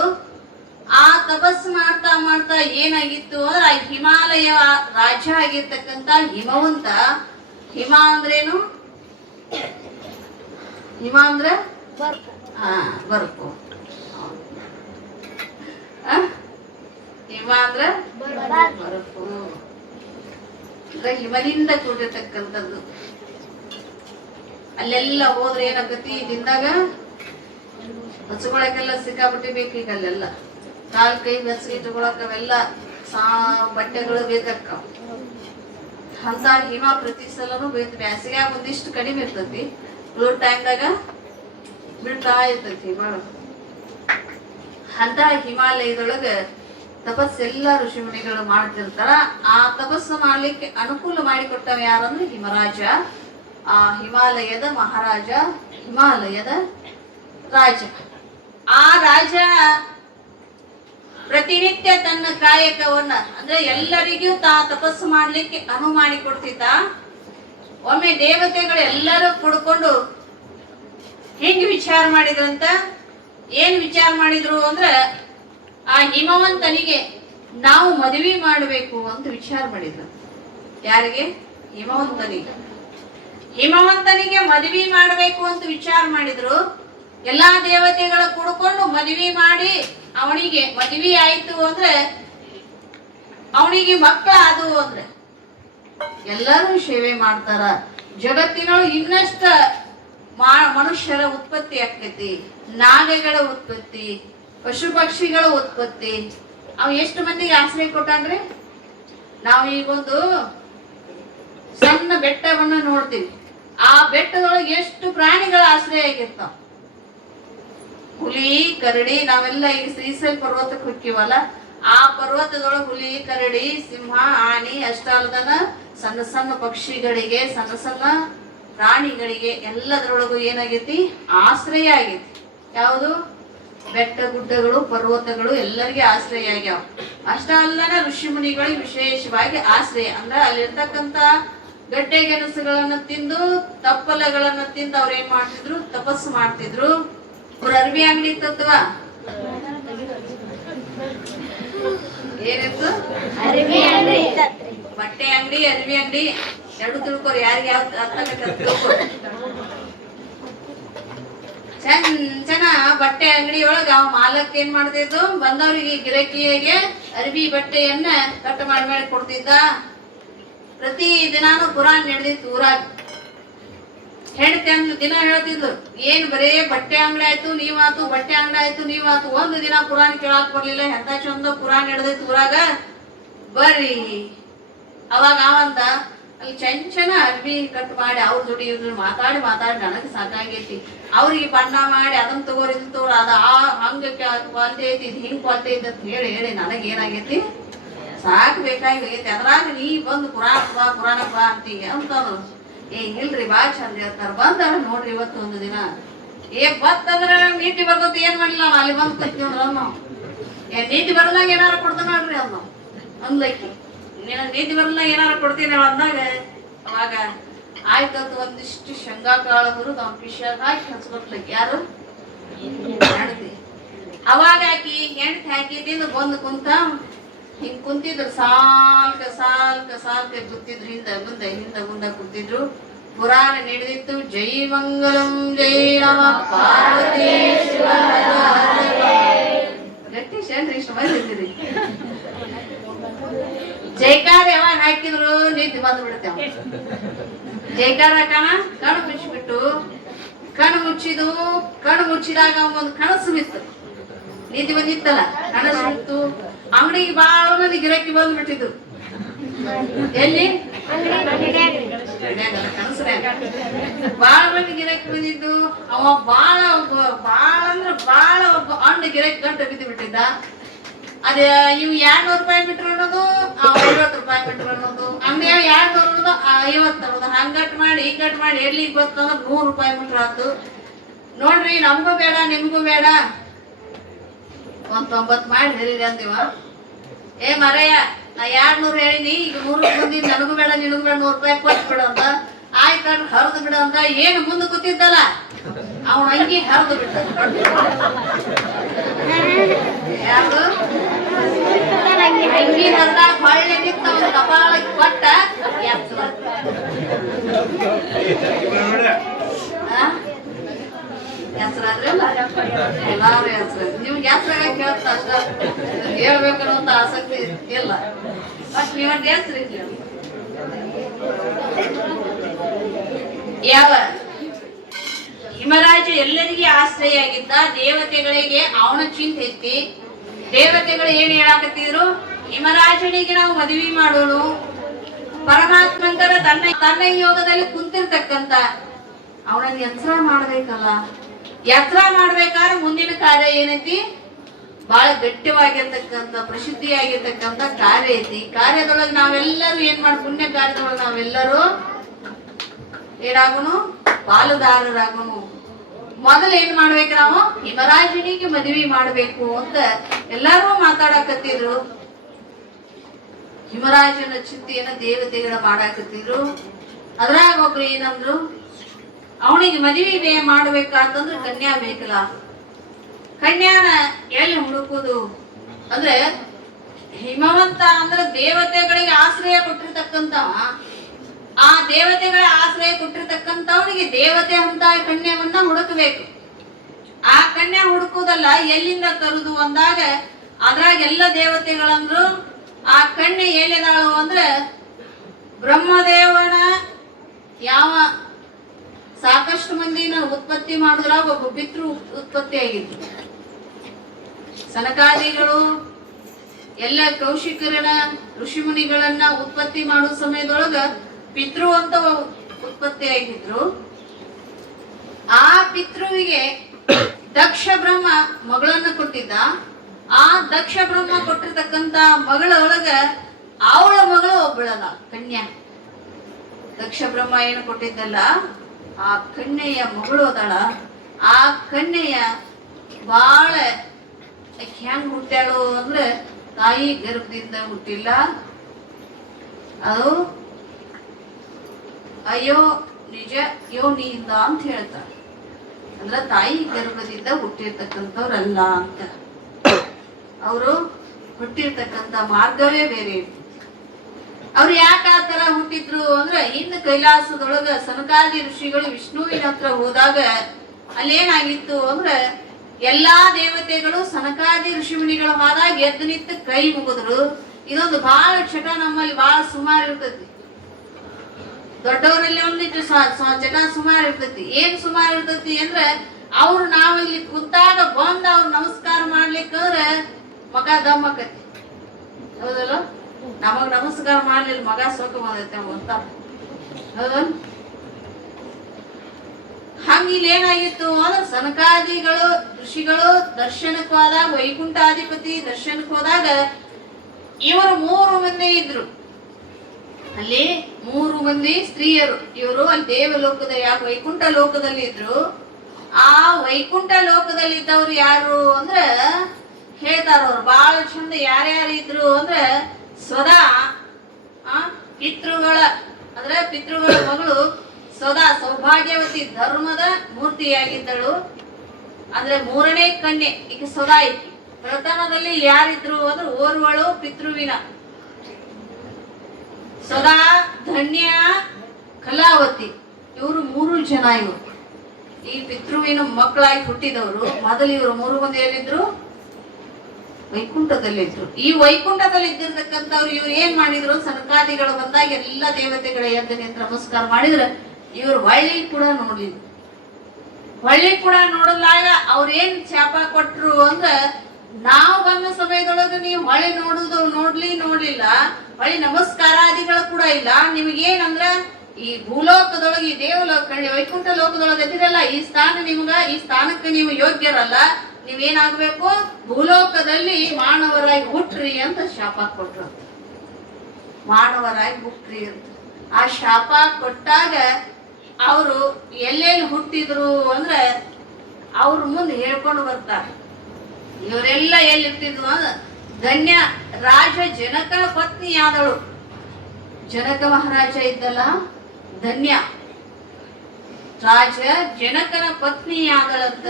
ಆ ತಪಸ್ಸು ಮಾಡ್ತಾ ಮಾಡ್ತಾ ಏನಾಗಿತ್ತು ಅಂದ್ರೆ ಆ ಹಿಮಾಲಯ ರಾಜ ಆಗಿರ್ತಕ್ಕಂಥ ಹಿಮವಂತ, ಹಿಮ ಅಂದ್ರೇನು? ಹಿಮ ಅಂದ್ರೆ ಬರ್ಪು. ಹಿಮ ಅಂದ್ರೆ ಬರ್ಪು, ಹಿಮದಿಂದ ಕೂಡಿರ್ತಕ್ಕಂಥದ್ದು. ಅಲ್ಲೆಲ್ಲ ಹೋದ್ರೆ ಏನಾಗತಿ, ದಿನದಾಗ ಹಚ್ಕೊಳಕೆಲ್ಲ ಸಿಕ್ಕಾಪಟ್ಟಿ ಬೇಕು. ಈಗ ಅಲ್ಲೆಲ್ಲ ಕಾಲ್ ಕೈ ಬೆಚ್ಚಗಿಟ್ಕೊಳಕ್ ಅವೆಲ್ಲ ಬಟ್ಟೆಗಳು ಬೇಕಾಕಾವ. ಅಂತ ಹಿಮ ಪ್ರತಿ ಸಲನು ಬೇಕು. ಬ್ಯಾಸಿಗ್ಯಾಗ ಒಂದಿಷ್ಟು ಕಡಿಮೆ ಇರ್ತೈತಿ, ಉಳಿದ ಟೈಮ್ದಾಗ ಬೀಳ್ತಾ ಇರ್ತೈತಿ ಹಿಮ. ಅಂತ ಹಿಮಾಲಯದೊಳಗ ತಪಸ್ಸೆಲ್ಲ ಋಷಿ ಮುನಿಗಳು ಮಾಡ್ತಿರ್ತಾರ. ಆ ತಪಸ್ಸು ಮಾಡ್ಲಿಕ್ಕೆ ಅನುಕೂಲ ಮಾಡಿಕೊಟ್ಟವ ಯಾರಂದ್ರೆ ಹಿಮರಾಜ, ಆ ಹಿಮಾಲಯದ ಮಹಾರಾಜ, ಹಿಮಾಲಯದ ರಾಜ. ಆ ರಾಜ ಪ್ರತಿನಿತ್ಯ ತನ್ನ ಕಾಯಕವನ್ನ ಅಂದ್ರೆ ಎಲ್ಲರಿಗೂ ತಪಸ್ಸು ಮಾಡ್ಲಿಕ್ಕೆ ಅನುವು ಮಾಡಿಕೊಡ್ತಿದ್ದ. ಒಮ್ಮೆ ದೇವತೆಗಳು ಎಲ್ಲರೂ ಕುಡ್ಕೊಂಡು ಹೆಂಗ್ ವಿಚಾರ ಮಾಡಿದ್ರಂತ, ಏನ್ ವಿಚಾರ ಮಾಡಿದ್ರು ಅಂದ್ರೆ ಆ ಹಿಮವಂತನಿಗೆ ನಾವು ಮದುವೆ ಮಾಡಬೇಕು ಅಂತ ವಿಚಾರ ಮಾಡಿದ್ರು. ಯಾರಿಗೆ? ಹಿಮವಂತನಿಗೆ. ಹಿಮವಂತನಿಗೆ ಮದುವೆ ಮಾಡಬೇಕು ಅಂತ ವಿಚಾರ ಮಾಡಿದ್ರು. ಎಲ್ಲಾ ದೇವತೆಗಳ ಕುಡ್ಕೊಂಡು ಮದುವೆ ಮಾಡಿ ಅವನಿಗೆ ಮದುವೆ ಆಯ್ತು ಅಂದ್ರೆ ಅವನಿಗೆ ಮಕ್ಕಳ ಆದವು ಅಂದ್ರೆ ಎಲ್ಲರೂ ಸೇವೆ ಮಾಡ್ತಾರ. ಜಗತ್ತಿನೊಳಗೆ ಇನ್ನಷ್ಟ ಮನುಷ್ಯರ ಉತ್ಪತ್ತಿ ಆಗ್ತೈತಿ, ನಾಗಗಳ ಉತ್ಪತ್ತಿ, ಪಶು ಪಕ್ಷಿಗಳ ಉತ್ಪತ್ತಿ. ಅವ್ ಎಷ್ಟು ಮಂದಿಗೆ ಆಶ್ರಯ ಕೊಟ್ಟಾನ್ರಿ? ನಾವು ಈಗೊಂದು ಸಣ್ಣ ಬೆಟ್ಟವನ್ನ ನೋಡ್ತೀವಿ. ಆ ಬೆಟ್ಟದೊಳಗೆ ಎಷ್ಟು ಪ್ರಾಣಿಗಳ ಆಶ್ರಯ ಆಗಿರ್ತಾವ. ಹುಲಿ, ಕರಡಿ. ನಾವೆಲ್ಲ ಈಗ ಶ್ರೀಶೈಲ ಪರ್ವತಕ್ಕೆ ಹೋಗ್ತೀವಲ್ಲ, ಆ ಪರ್ವತದೊಳಗೆ ಹುಲಿ, ಕರಡಿ, ಸಿಂಹ, ಆನೆ ಅಷ್ಟ ಅಲ್ಲದನ ಸಣ್ಣ ಸಣ್ಣ ಪಕ್ಷಿಗಳಿಗೆ, ಸಣ್ಣ ಸಣ್ಣ ಪ್ರಾಣಿಗಳಿಗೆ ಎಲ್ಲದರೊಳಗೂ ಏನಾಗೈತಿ? ಆಶ್ರಯ ಆಗೈತಿ. ಯಾವುದು? ಬೆಟ್ಟ ಗುಡ್ಡಗಳು, ಪರ್ವತಗಳು ಎಲ್ಲರಿಗೆ ಆಶ್ರಯ ಆಗ್ಯಾವ. ಅಷ್ಟ ಅಲ್ಲನ ಋಷಿ ಮುನಿಗಳಿಗೆ ವಿಶೇಷವಾಗಿ ಆಶ್ರಯ. ಅಂದ್ರೆ ಅಲ್ಲಿರ್ತಕ್ಕಂಥ ಗಡ್ಡೆ ಗೆಣಸುಗಳನ್ನ ತಿಂದು, ತಪ್ಪಲಗಳನ್ನ ತಿಂದು ಅವ್ರ ಏನ್ ಮಾಡ್ತಿದ್ರು? ತಪಸ್ಸು ಮಾಡ್ತಿದ್ರು. ಅವ್ರ ಅರ್ಬಿ ಅಂಗಡಿ ಇತ್ತವ, ಏನಿತ್ತು? ಬಟ್ಟೆ ಅಂಗಡಿ, ಅರ್ಬಿ ಅಂಗಡಿ ಎರಡು ತಿಳ್ಕೊರಿ. ಯಾರಿಗೆ ಯಾವ ಚೆನ್ನ ಬಟ್ಟೆ ಅಂಗಡಿ ಒಳಗ ಮಾಲಕ್ ಏನ್ ಮಾಡ್ತಿದ್ದು? ಬಂದವ್ರಿಗೆ ಗಿರಾಕಿಗೆ ಅರ್ಬಿ ಬಟ್ಟೆಯನ್ನ ಕಟ್ ಮಾಡಿ ಕೊಡ್ತಿದ್ದ. ಪ್ರತಿ ದಿನಾನು ಪುರಾಣ ನಡೆದಿತ್ತು ಊರಾಗ. ಹೆಣ್ತಿ ಅಂದ್ಲು ದಿನ ಹೇಳ್ತಿದ್ರು, ಏನ್ ಬರೇ ಬಟ್ಟೆ ಅಂಗಡಿ ಆಯ್ತು ನೀವಾತು, ಬಟ್ಟೆ ಅಂಗಡಿ ಆಯ್ತು ನೀವಾತು, ಒಂದು ದಿನ ಪುರಾಣ ಕೇಳಾಕ್ ಬರ್ಲಿಲ್ಲ. ಎಂತ ಚಂದ ಪುರಾಣ ನಡೆದೈತಿ ಊರಾಗ, ಬರ್ರಿ. ಅವಾಗ ಅವಂತ ಅಲ್ಲಿ ಚಂಚನ ಅರ್ಬಿ ಕಟ್ ಮಾಡಿ ಅವ್ರ ಜೋಡಿ ಇವ್ರ ಮಾತಾಡಿ ನನಗೆ ಸಾಕಾಗೈತಿ. ಅವ್ರಿಗೆ ಬಣ್ಣ ಮಾಡಿ ಅದನ್ನ ತಗೋರಿ ಇದನ್ನ ತಗೋರಿ, ಅದ ಹಂಗ ಕ್ವಾಲಿಟಿ ಐತಿ, ಇದು ಹಿಂಗ್ ಕ್ವಾಲಿಟಿ ಐತಿ ಅಂತ ಹೇಳಿ ಹೇಳಿ ನನಗೆ ಏನಾಗೈತಿ? ಸಾಕು ಬೇಕಾಗೈತಿ. ಅದ್ರಾಗ ನೀ ಬಂದು ಪುರಾಣ ಬಾ ಅಂತೀಗ ಅಂತಂದ್ರು. ಇಲ್ರಿ ಬಾ ಚಂದ ಹೇಳ್ತಾರ. ಬಂದಾರ ನೋಡ್ರಿ ಇವತ್ತು ಒಂದು ದಿನ. ಬತ್ತಂದ್ರ ನೀತಿ ಬರ್ತೈತಿ, ಏನ್ ಮಾಡ್ಲಿಲ್ಲ ಅಲ್ಲಿ ಬಂದ್ ಕತ್ತೀವಂದ್ರ ನಾವು ನೀತಿ ಬರ್ದಂಗ ಏನಾರ ಕೊಡ್ತಾನ ನೋಡ್ರಿ ಅದ್ ನಾವು ಅಂದ್ಲೈಕಿ. ನೀತಿ ಬರ್ದಂಗ ಏನಾರ ಕೊಡ್ತೀನಿ ಅಂದಾಗ ಅವಾಗ ಆಯ್ತಂತ ಒಂದಿಷ್ಟು ಶೇಂಗಾ ಕಾಳು ಹುರಿದು ಅವ್ನ ಪಿಶಾಗ ಹಾಕಿ ಹಚ್ಕೊಟ್ಲೈತಿ. ಯಾರು? ಹೆಣ್ತಿ. ಅವಾಗ ಹಾಕಿ ಹೆಣ್ತಿ ಹಾಕಿದಿಂದ ಬಂದು ಕುಂತ ಹಿಂಗ್ ಕುಂತಿದ್ರು. ಸಾಲ್ಕ ಕೂತಿದ್ರು. ಹಿಂದ ಮುಂದೆ ಕೂತಿದ್ರು. ಪುರಾಣ ನಡೆದಿತ್ತು. ಜೈ ಮಂಗಲಂ ಜೈ ನಮ ಪಾರ್ವತಿ ಶಿವ. ಗಟ್ಟಿ ಶೇನ್ರಿ, ಇಷ್ಟು ಬಂದಿದ್ದೀರಿ. ಜೈಕಾರ ಯಾವಾಗ ಹಾಕಿದ್ರು ನಿಂತು ಬಂದು ಬಿಡ್ತೇವ. ಜೈಕಾರ ಕಣ್ಣು ಮುಚ್ಚಿಬಿಟ್ಟು, ಕಣ್ಣು ಮುಚ್ಚಿದಾಗ ಒಂದು ಕನಸು ಬಿತ್ತು. ನಿಧಿ ಬಂದಿತ್ತಲ್ಲ, ಕನಸು ಬಿತ್ತು. ಅಂಗಡಿಗೆ ಬಾಳ ಮಂದಿ ಗಿರಾಕಿ ಬಂದ್ಬಿಟ್ಟಿದ್ದು. ಎಲ್ಲಿ ಬಾಳ ಮಂದಿ ಗಿರಾಕಿ ಬಂದಿದ್ದು. ಅವ ಬಾಳ ಅಂದ್ರೆ ಬಾಳ ಒಬ್ಬ ಹಣ್ಣು ಗಿರಾಕಿ ಗಂಟು ಬಿದ್ದು ಬಿಟ್ಟಿದ್ದ. ಅದ ಇವ್ 200 ರೂಪಾಯಿ ಬಿಟ್ರು ಅನ್ನೋದು, 50 ರೂಪಾಯಿ ಬಿಟ್ರು ಅನ್ನೋದು, ಅಂಗಡಿಯ 200 ಅನ್ನೋದು 50 ಅನ್ನೋದು, ಹಂಗಟ್ ಮಾಡಿ ಹಿಂಗಟ್ ಮಾಡಿ ಎಲ್ಲಿಗೆ ಗೊತ್ತಂದ್ರೆ 100 ರೂಪಾಯಿ ಬಿಟ್ರು ಆತು. ನೋಡ್ರಿ, ನಮಗೂ ಬೇಡ ನಿಮ್ಗೂ ಬೇಡ, 90 ಮಾಡಿ ಹೇಳಿರಿ ಅಂತೀವ. ಏ ಮರಯ್ಯ, ನಾ 200 ಹೇಳಿನಿ, ಈಗ 100 ಬಂದಿ, ನನಗೂ ಬೇಡ ನಿನಗೂ ಬೇಡ, 100 ರೂಪಾಯಿ ಕೊಟ್ಟು ಬಿಡು ಅಂತ. ಆಯ್ತು ಹರಿದು ಬಿಡು ಅಂತ. ಏನು ಮುಂದೆ ಕೂತಿದ್ದಲ್ಲ ಅವನ ಅಂಗಿ ಹರಿದು ಬಿಟ್ಟ. ಯಾರು ಅಂಗಿ ಹರಿದಾಗ ಹೊಳ್ಳೆ ನಿಂತ ಒಂದು ಕಪಾಳಕ್ಕೆ ಕೊಟ್ಟ ಎತ್ತರ. ಹೆಸರಾದ್ರಲ್ಲ ಎಲ್ಲಾರು ಹೆಸರು. ನಿಮ್ಗೆ ಹೆಸರಾಗ ಕೇಳ್ತ ಅಷ್ಟ ಹೇಳ್ಬೇಕನ್ನೋಂತ ಆಸಕ್ತಿ ಇಲ್ಲ. ಬಟ್ ನೀವೊಂದು ಹೆಸರು ಇಲ್ಲ. ಯಾವ ಹಿಮರಾಜ ಎಲ್ಲರಿಗೆ ಆಶ್ರಯ ಆಗಿದ್ದ. ದೇವತೆಗಳಿಗೆ ಅವನ ಚಿಂತೆ ಎತ್ತಿ ದೇವತೆಗಳು ಏನ್ ಹೇಳಾಕತ್ತಿದ್ರು, ಹಿಮರಾಜನಿಗೆ ನಾವು ಮದುವೆ ಮಾಡೋನು. ಪರಮಾತ್ಮಂತರ ತನ್ನ ಯೋಗದಲ್ಲಿ ಕುಂತಿರ್ತಕ್ಕಂತ ಅವನನ್ನ ಎಚ್ಚರ ಮಾಡ್ಬೇಕಲ್ಲ. ಎಚ್ಚರ ಮಾಡ್ಬೇಕಾದ್ರೆ ಮುಂದಿನ ಕಾರ್ಯ ಏನೈತಿ, ಬಹಳ ಗಟ್ಟಿವಾಗಿರ್ತಕ್ಕಂಥ ಪ್ರಸಿದ್ಧಿಯಾಗಿರ್ತಕ್ಕಂಥ ಕಾರ್ಯ ಐತಿ. ಕಾರ್ಯದೊಳಗೆ ನಾವೆಲ್ಲರೂ ಏನ್ ಮಾಡಿ, ಪುಣ್ಯ ಕಾರ್ಯದೊಳಗೆ ನಾವೆಲ್ಲರೂ ಏನಾಗೋನು, ಪಾಲುದಾರರಾಗೋನು. ಮೊದಲು ಏನ್ ಮಾಡ್ಬೇಕು, ನಾವು ಹಿಮರಾಜನಿಗೆ ಮದುವೆ ಮಾಡ್ಬೇಕು ಅಂತ ಎಲ್ಲಾರು ಮಾತಾಡಕತ್ತಿದ್ರು. ಹಿಮರಾಜನ ಚಿಂತೆಯನ್ನ ದೇವತೆಗಳ ಮಾಡಾಕತ್ತಿದ್ರು. ಅದ್ರಾಗ ಒಬ್ರು ಏನಂದ್ರು, ಅವನಿಗೆ ಮದುವೆ ಮಾಡ್ಬೇಕಾತಂದ್ರೆ ಕನ್ಯಾ ಬೇಕಲ್ಲ. ಕನ್ಯಾನ ಎಲ್ಲಿ ಹುಡುಕುದು ಅಂದ್ರೆ, ಹಿಮವಂತ ಅಂದ್ರೆ ದೇವತೆಗಳಿಗೆ ಆಶ್ರಯ ಕೊಟ್ಟಿರ್ತಕ್ಕಂಥವ. ಆ ದೇವತೆಗಳ ಆಶ್ರಯ ಕೊಟ್ಟಿರ್ತಕ್ಕಂಥವನಿಗೆ ದೇವತೆ ಅಂತ ಕನ್ಯಾವನ್ನ ಹುಡುಕಬೇಕು. ಆ ಕನ್ಯಾ ಹುಡುಕುದಲ್ಲ, ಎಲ್ಲಿಂದ ತರುದು ಅಂದಾಗ ಅದ್ರಾಗ ಎಲ್ಲ ದೇವತೆಗಳಂದ್ರು ಆ ಕನ್ಯೆ ಎಲ್ಲಿದಾಳು ಅಂದ್ರೆ, ಬ್ರಹ್ಮದೇವನ ಯಾವ ಸಾಕಷ್ಟು ಮಂದಿನ ಉತ್ಪತ್ತಿ ಮಾಡಿದ್ರಾಗ ಒಬ್ಬ ಪಿತೃ ಉತ್ಪತ್ತಿ ಆಗಿತ್ತು. ಸನಕಾದಿಗಳು ಎಲ್ಲ ಕೌಶಿಕರನ್ನ ಋಷಿಮುನಿಗಳನ್ನ ಉತ್ಪತ್ತಿ ಮಾಡೋ ಸಮಯದೊಳಗ ಪಿತೃ ಅಂತ ಉತ್ಪತ್ತಿ ಆಗಿದ್ರು. ಆ ಪಿತೃವಿಗೆ ದಕ್ಷ ಬ್ರಹ್ಮ ಮಗಳನ್ನ ಕೊಟ್ಟಿದ್ದ. ಆ ದಕ್ಷ ಬ್ರಹ್ಮ ಕೊಟ್ಟಿರ್ತಕ್ಕಂತ ಮಗಳ ಒಳಗ ಅವಳ ಮಗಳು ಒಬ್ಬಳಲ್ಲ, ಕನ್ಯಾ. ದಕ್ಷ ಬ್ರಹ್ಮ ಏನು ಕೊಟ್ಟಿದ್ದಲ್ಲ, ಆ ಕನ್ಯೆಯ ಮಗಳು ಅದಳ. ಆ ಕನ್ಯೆಯ ಬಾಳ ಹೆಂಗ್ ಹುಟ್ಟ್ಯಾಳು ಅಂದ್ರೆ, ತಾಯಿ ಗರ್ಭದಿಂದ ಹುಟ್ಟಿಲ್ಲ. ಅದು ಅಯ್ಯೋ ನಿಜ ಯೋನಿಯಿಂದ ಅಂತ ಹೇಳ್ತಾರೆ. ಅಂದ್ರ ತಾಯಿ ಗರ್ಭದಿಂದ ಹುಟ್ಟಿರ್ತಕ್ಕಂಥವ್ರಲ್ಲ ಅಂತ. ಅವರು ಹುಟ್ಟಿರ್ತಕ್ಕಂಥ ಮಾರ್ಗವೇ ಬೇರೆ ಇತ್ತು. ಅವ್ರು ಯಾಕೆ ಆ ತರ ಹುಟ್ಟಿದ್ರು ಅಂದ್ರೆ, ಹಿಂದೆ ಕೈಲಾಸದೊಳಗ ಸನಕಾದಿ ಋಷಿಗಳು ವಿಷ್ಣುವಿನ ಹತ್ರ ಹೋದಾಗ ಅಲ್ಲೇನಾಗಿತ್ತು ಅಂದ್ರೆ, ಎಲ್ಲಾ ದೇವತೆಗಳು ಸನಕಾದಿ ಋಷಿಮುನಿಗಳ ಹೋದಾಗ ಎದ್ದು ನಿಂತು ಕೈ ಮುಗಿದ್ರು. ಇದೊಂದು ಬಹಳ ಚಟ ನಮ್ಮಲ್ಲಿ ಬಹಳ ಸುಮಾರು ಇರ್ತೈತಿ. ದೊಡ್ಡವರಲ್ಲಿ ಒಂದಿಟ್ಟು ಚಟ ಸುಮಾರು ಇರ್ತೈತಿ. ಏನ್ ಸುಮಾರು ಇರ್ತೈತಿ ಅಂದ್ರೆ, ಅವ್ರು ನಾವ್ ಇಲ್ಲಿ ಕೂತಾಗ ಬಂದ ಅವ್ರು ನಮಸ್ಕಾರ ಮಾಡ್ಲಿಕ್ಕಂದ್ರೆ ಮಗ ದಮ್ಮಕತಿ. ಹೌದಲ್ಲ? ನಮಗ್ ನಮಸ್ಕಾರ ಮಾಡ್ಲಿಲ್ಲ, ಮಗ ಸೊಕ್ಕ ಬಂದೈತೆ ಅಂತ. ಹೌದಲ್ಲ? ಹಂಗ ಇಲ್ಲಿ ಏನಾಗಿತ್ತು ಅಂದ್ರೆ, ಸನಕಾದಿಗಳು ಋಷಿಗಳು ದರ್ಶನಕ್ಕೆ ಹೋದಾಗ, ವೈಕುಂಠಾಧಿಪತಿ ದರ್ಶನಕ್ಕೆ ಹೋದಾಗ ಇವರು 3 ಮಂದಿ ಇದ್ರು. ಅಲ್ಲಿ 3 ಮಂದಿ ಸ್ತ್ರೀಯರು. ಇವರು ಅಲ್ಲಿ ದೇವಲೋಕದ ವೈಕುಂಠ ಲೋಕದಲ್ಲಿ ಇದ್ರು. ಆ ವೈಕುಂಠ ಲೋಕದಲ್ಲಿ ಇದ್ದವ್ರು ಯಾರು ಅಂದ್ರೆ ಹೇಳ್ತಾರ, ಅವ್ರು ಬಹಳ ಚಂದ ಯಾರ್ಯಾರು ಇದ್ರು ಅಂದ್ರೆ, ಸ್ವದಾ ಪಿತೃಗಳ ಅಂದ್ರೆ ಪಿತೃಗಳ ಮಗಳು ಸ್ವದಾ ಸೌಭಾಗ್ಯವತಿ ಧರ್ಮದ ಮೂರ್ತಿಯಾಗಿದ್ದಳು. ಅಂದ್ರೆ 3ನೇ ಕನ್ಯೆ ಈಗ ಸ್ವದಾ ಇತ್ತು. ಪ್ರಥಮದಲ್ಲಿ ಯಾರಿದ್ರು ಅಂದ್ರೆ ಓರ್ವಳು ಪಿತೃವಿನ ಸ್ವದಾ, ಧನ್ಯ, ಕಲಾವತಿ. ಇವರು 3 ಜನ. ಇವರು ಈ ಪಿತೃವಿನ ಮಕ್ಕಳಾಗಿ ಹುಟ್ಟಿದವರು. ಮೊದಲು ಇವರು 3 ಮಂದಿ ಎಲ್ಲಿದ್ರು, ವೈಕುಂಠದಲ್ಲಿದ್ರು. ಈ ವೈಕುಂಠದಲ್ಲಿ ಇದ್ದಿರ್ತಕ್ಕಂಥವ್ರು ಇವ್ರು ಏನ್ ಮಾಡಿದ್ರು, ಸನಕಾದಿಗಳು ಬಂದಾಗ ಎಲ್ಲ ದೇವತೆಗಳ ಎದ್ದು ನಿಂತು ನಮಸ್ಕಾರ ಮಾಡಿದ್ರೆ ಇವ್ರು ಹೊಳ್ಳಿ ಕೂಡ ನೋಡ್ಲಿಲ್ಲ. ಹೊಳ್ಳಿ ಕೂಡ ನೋಡಲಾಗ ಅವ್ರ ಏನ್ ಶಾಪ ಕೊಟ್ರು ಅಂದ್ರೆ, ನಾವು ಬಂದ ಸಮಯದೊಳಗೆ ನೀವು ಹೊಳೆ ನೋಡ್ಲಿಲ್ಲ, ಹೊಳೆ ನಮಸ್ಕಾರಾದಿಗಳು ಕೂಡ ಇಲ್ಲ. ನಿಮಗೇನಂದ್ರ ಈ ಭೂಲೋಕದೊಳಗೆ, ಈ ದೇವಲೋಕ ವೈಕುಂಠ ಲೋಕದೊಳಗೆ ಅದಿರಲ್ಲ, ಈ ಸ್ಥಾನಕ್ಕೆ ನೀವು ಯೋಗ್ಯರಲ್ಲ, ನೀವೇನಾಗ್ಬೇಕು, ಭೂಲೋಕದಲ್ಲಿ ಮಾನವರಾಗಿ ಹುಟ್ರಿ ಅಂತ ಶಾಪ ಕೊಟ್ರು. ಮಾನವರಾಗಿ ಹುಟ್ರಿ ಅಂತ ಆ ಶಾಪ ಕೊಟ್ಟಾಗ ಅವರು ಎಲ್ಲೆಲ್ಲಿ ಹುಟ್ಟಿದ್ರು ಅಂದ್ರೆ ಅವ್ರ ಮುಂದೆ ಹೇಳ್ಕೊಂಡು ಬರ್ತಾರೆ. ಇವರೆಲ್ಲ ಎಲ್ಲಿರ್ತಿದ್ರು ಅಂದ್ರೆ ಧನ್ಯ ರಾಜ ಜನಕನ ಪತ್ನಿಯಾದಳು. ಜನಕ ಮಹಾರಾಜ ಇದ್ದಲ್ಲ, ಧನ್ಯ ರಾಜ ಜನಕನ ಪತ್ನಿಯಾದಳಂತ.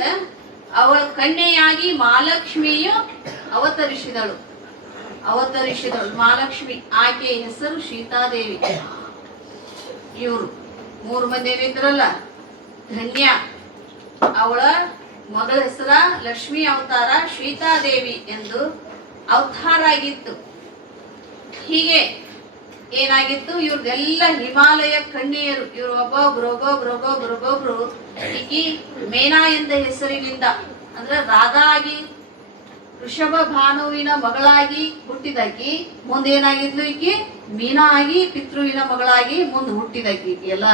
ಅವಳ ಕನ್ಯೆಯಾಗಿ ಮಹಾಲಕ್ಷ್ಮಿಯು ಅವತರಿಸಿದಳು. ಮಹಾಲಕ್ಷ್ಮಿ, ಆಕೆಯ ಹೆಸರು ಸೀತಾದೇವಿ. ಇವರು 3 ಮಂದಿ ಏನಿದ್ರಲ್ಲ, ಧನ್ಯ ಅವಳ ಮಗಳ ಹೆಸರ ಲಕ್ಷ್ಮೀ ಅವತಾರ, ಸೀತಾದೇವಿ ಎಂದು ಅವತಾರ ಆಗಿತ್ತು. ಹೀಗೆ ಏನಾಗಿತ್ತು, ಇವ್ರದೆಲ್ಲ ಹಿಮಾಲಯ ಕನ್ಯೆಯರು. ಇವರು ಒಬ್ಬೊಬ್ರು ಈಕಿ ಮೇನಾ ಎಂದ ಹೆಸರಿನಿಂದ ಅಂದ್ರೆ ರಾಧಾ ಆಗಿ ಋಷಭ ಭಾನುವಿನ ಮಗಳಾಗಿ ಹುಟ್ಟಿದಾಕಿ. ಮುಂದೆ ಏನಾಗಿದ್ಲು ಈಕಿ, ಮೀನಾ ಆಗಿ ಪಿತೃವಿನ ಮಗಳಾಗಿ ಮುಂದೆ ಹುಟ್ಟಿದಾಕಿ. ಎಲ್ಲ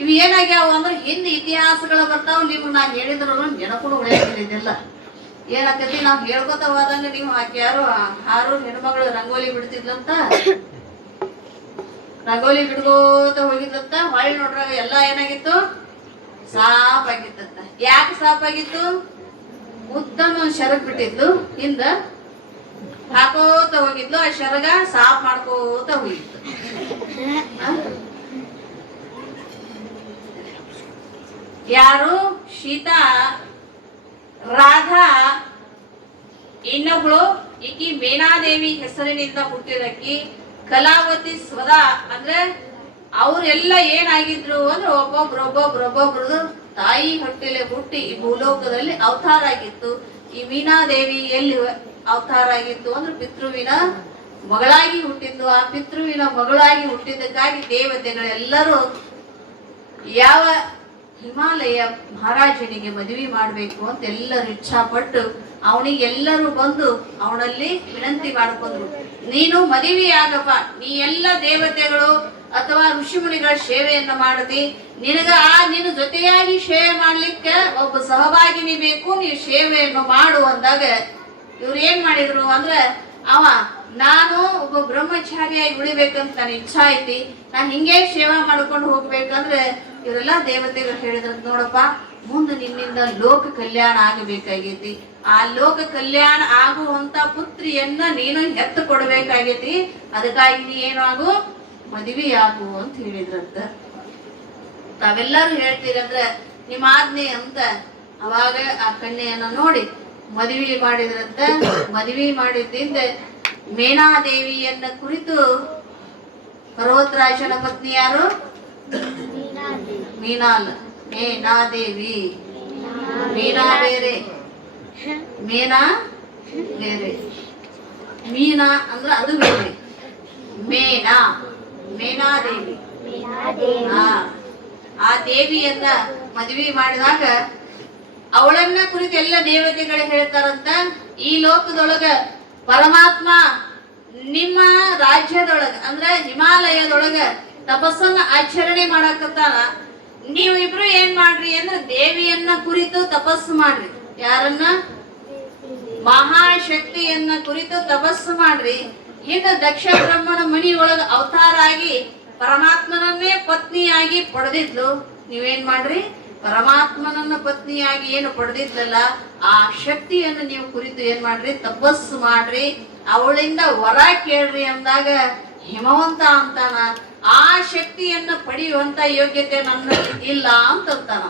ಇವು ಏನಾಗ್ಯಾವ ಅಂದ್ರೆ ಹಿಂದೆ ಇತಿಹಾಸಗಳು ಬರ್ತಾವ. ನಿಮ್ಗೆ ನಾ ಹೇಳಿದ್ರು ನೆನಪು ಉಳಿಯೋದಿಲ್ಲ. ಏನಾಕತಿ, ನಾವು ಹೇಳ್ಕೊತ ಹೋದಂಗ ನೀವು ಯಾರು 6 ಹೆಣ್ಮಗಳು ರಂಗೋಲಿ ಬಿಡ್ತಿದ್ಲಂತ, ರಂಗೋಲಿ ಬಿಡ್ಕೋತ ಹೋಗಿದ್ಲಂತ. ಹೊಳ್ಳಿ ನೋಡ್ರಾಗ ಎಲ್ಲ ಏನಾಗಿತ್ತು, ಸಾಪಾಗಿತ್ತಂತ. ಯಾಕೆ ಸಾಪಾಗಿತ್ತು, ಉತ್ತಮ ಶರಗ್ ಬಿಟ್ಟಿದ್ಲು, ಹಿಂದ ಹಾಕೋತ ಹೋಗಿದ್ಲು. ಆ ಶರಗ ಸಾಫ್ ಮಾಡ್ಕೋತ ಹೋಗಿತ್ತು. ಯಾರು, ಸೀತಾ, ರಾಧಾ, ಇನ್ನೊಬ್ಳು ಈಕಿ ಮೇನಾದೇವಿ ಹೆಸರಿನಿಂದ ಹುಟ್ಟಿದಕ್ಕಿ ಕಲಾವತಿ ಸ್ವದಾ. ಅಂದ್ರೆ ಅವ್ರೆಲ್ಲ ಏನಾಗಿದ್ರು ಅಂದ್ರೆ ಒಬ್ಬೊಬ್ರು ತಾಯಿ ಹೊಟ್ಟೆಲೆ ಹುಟ್ಟಿ ಈ ಭೂಲೋಕದಲ್ಲಿ ಅವತಾರ ಆಗಿತ್ತು. ಈ ಮೀನಾದೇವಿ ಎಲ್ಲಿ ಅವತಾರ ಆಗಿತ್ತು ಅಂದ್ರೆ ಪಿತೃವಿನ ಮಗಳಾಗಿ ಹುಟ್ಟಿದ್ದು. ಆ ಪಿತೃವಿನ ಮಗಳಾಗಿ ಹುಟ್ಟಿದ್ದಕ್ಕಾಗಿ ದೇವತೆಗಳೆಲ್ಲರೂ ಯಾವ ಹಿಮಾಲಯ ಮಹಾರಾಜನಿಗೆ ಮದುವೆ ಮಾಡಬೇಕು ಅಂತ ಎಲ್ಲರೂ ಇಚ್ಛಾಪಟ್ಟು ಅವನಿಗೆ ಎಲ್ಲರೂ ಬಂದು ಅವನಲ್ಲಿ ವಿನಂತಿ ಮಾಡ್ಕೊಂಡ್ರು, ನೀನು ಮದುವೆ ಆಗಪ್ಪ, ನೀ ಎಲ್ಲ ದೇವತೆಗಳು ಅಥವಾ ಋಷಿಮುನಿಗಳ ಸೇವೆಯನ್ನು ಮಾಡದಿ, ನಿನ್ನ ಜೊತೆಯಾಗಿ ಸೇವೆ ಮಾಡ್ಲಿಕ್ಕೆ ಒಬ್ಬ ಸಹಭಾಗಿನಿ ಬೇಕು, ನೀವು ಸೇವೆಯನ್ನು ಮಾಡು ಅಂದಾಗ ಇವ್ರು ಏನ್ ಮಾಡಿದ್ರು ಅಂದ್ರೆ, ನಾನು ಒಬ್ಬ ಬ್ರಹ್ಮಚಾರಿಯಾಗಿ ಉಳಿಬೇಕಂತ ನನ್ನ ಇಚ್ಛಾ ಐತಿ, ನಾನು ಹಿಂಗೆ ಸೇವಾ ಮಾಡ್ಕೊಂಡು ಹೋಗ್ಬೇಕಂದ್ರೆ ಇವರೆಲ್ಲ ದೇವತೆಗಳು ಹೇಳಿದ್ರ, ನೋಡಪ್ಪ ಮುಂದೆ ನಿನ್ನಿಂದ ಲೋಕ ಕಲ್ಯಾಣ ಆಗಬೇಕಾಗೈತಿ, ಆ ಲೋಕ ಕಲ್ಯಾಣ ಆಗುವಂತ ಪುತ್ರಿಯನ್ನ ನೀನು ಎತ್ತು ಕೊಡ್ಬೇಕಾಗೈತಿ, ಅದಕ್ಕಾಗಿ ನೀ ಏನಾಗು ಮದುವೆ ಆಗು ಅಂತ ಹೇಳಿದ್ರಂತ. ತಾವೆಲ್ಲರೂ ಹೇಳ್ತೀರಂದ್ರೆ ನಿಮ್ಮ ಆಜ್ಞೆ ಅಂತ. ಅವಾಗ ಆ ಕನ್ಯೆಯನ್ನ ನೋಡಿ ಮದುವೆ ಮಾಡಿದ್ರಂತ. ಮದುವೆ ಮಾಡಿದ್ದಿಂದ ಮೇನಾದೇವಿಯನ್ನ ಕುರಿತು ಪರ್ವತರಾಜನ ಪತ್ನಿ ಯಾರು, ಮೇನಾದೇವಿ. ಮೀನಾ ಬೇರೆ, ಮೇನಾ ಬೇರೆ. ಮೀನಾ ಅಂದ್ರ ಅದು ಬೇರೆ, ಮೇನಾದೇವಿ. ಆ ದೇವಿಯನ್ನ ಮದುವೆ ಮಾಡಿದಾಗ ಅವಳನ್ನ ಕುರಿತು ಎಲ್ಲ ದೇವತೆಗಳು ಹೇಳ್ತಾರಂತ, ಈ ಲೋಕದೊಳಗ ಪರಮಾತ್ಮ ನಿಮ್ಮ ರಾಜ್ಯದೊಳಗ ಅಂದ್ರೆ ಹಿಮಾಲಯದೊಳಗ ತಪಸ್ಸನ್ನ ಆಚರಣೆ ಮಾಡಕತ್ತಾನ, ನೀವು ಇಬ್ರು ಏನ್ ಮಾಡ್ರಿ ಅಂದ್ರೆ ದೇವಿಯನ್ನ ಕುರಿತು ತಪಸ್ಸು ಮಾಡ್ರಿ. ಯಾರನ್ನ, ಮಹಾಶಕ್ತಿಯನ್ನ ಕುರಿತು ತಪಸ್ಸು ಮಾಡ್ರಿ. ಹಿಂದ ದಕ್ಷ ಬ್ರಹ್ಮನ ಮನಿ ಒಳಗ ಅವತಾರ ಆಗಿ ಪರಮಾತ್ಮನನ್ನೇ ಪತ್ನಿಯಾಗಿ ಪಡೆದಿದ್ಲು. ನೀವೇನ್ ಮಾಡ್ರಿ, ಪರಮಾತ್ಮನನ್ನ ಪತ್ನಿಯಾಗಿ ಏನು ಪಡೆದಿದ್ಲಲ್ಲ ಆ ಶಕ್ತಿಯನ್ನು ನೀವು ಕುರಿತು ಏನ್ ಮಾಡ್ರಿ, ತಪಸ್ಸು ಮಾಡ್ರಿ, ಅವಳಿಂದ ವರ ಕೇಳ್ರಿ ಅಂದಾಗ ಹಿಮವಂತ ಅಂತಾನ, ಆ ಶಕ್ತಿಯನ್ನ ಪಡೆಯುವಂತ ಯೋಗ್ಯತೆ ನನ್ನಲ್ಲಿ ಇಲ್ಲ ಅಂತ ಅಂತಾನ.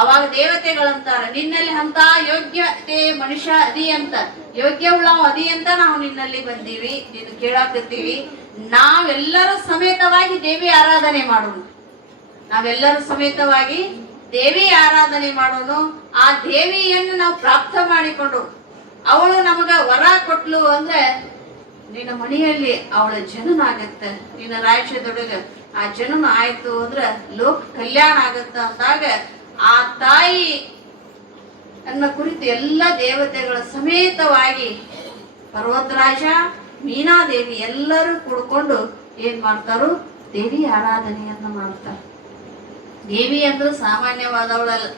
ಅವಾಗ ದೇವತೆಗಳಂತಾರ, ನಿನ್ನಲ್ಲಿ ಅಂತ ಯೋಗ್ಯತೆ ಮನುಷ್ಯ ಅದಿ ಅಂತ, ಯೋಗ್ಯವುಳ್ಳವ ಅದಿ ಅಂತ ನಾವು ನಿನ್ನಲ್ಲಿ ಬಂದೀವಿ, ನೀನು ಕೇಳಾಕತ್ತೀವಿ. ನಾವೆಲ್ಲರೂ ಸಮೇತವಾಗಿ ದೇವಿ ಆರಾಧನೆ ಮಾಡೋಣ, ನಾವೆಲ್ಲರೂ ಸಮೇತವಾಗಿ ದೇವಿ ಆರಾಧನೆ ಮಾಡೋನು. ಆ ದೇವಿಯನ್ನು ನಾವು ಪ್ರಾಪ್ತ ಮಾಡಿಕೊಂಡು ಅವಳು ನಮಗ ವರ ಕೊಟ್ಲು ಅಂದ್ರೆ ನಿನ್ನ ಮನೆಯಲ್ಲಿ ಅವಳ ಜನನ ಆಗತ್ತೆ, ನಿನ್ನ ರಾಜ್ಯದೊಳಗ ಆ ಜನನ ಆಯ್ತು ಅಂದ್ರೆ ಲೋಕ ಕಲ್ಯಾಣ ಆಗತ್ತ ಅಂದಾಗ ಆ ತಾಯಿ ಅನ್ನ ಕುರಿತು ಎಲ್ಲ ದೇವತೆಗಳ ಸಮೇತವಾಗಿ ಪರ್ವತರಾಜ, ಮೀನಾದೇವಿ ಎಲ್ಲರೂ ಕೂಡ್ಕೊಂಡು ಏನ್ ಮಾಡ್ತಾರು? ದೇವಿ ಆರಾಧನೆಯನ್ನ ಮಾಡ್ತಾರೆ. ದೇವಿ ಅಂದ್ರೆ ಸಾಮಾನ್ಯವಾದವಳಲ್ಲ,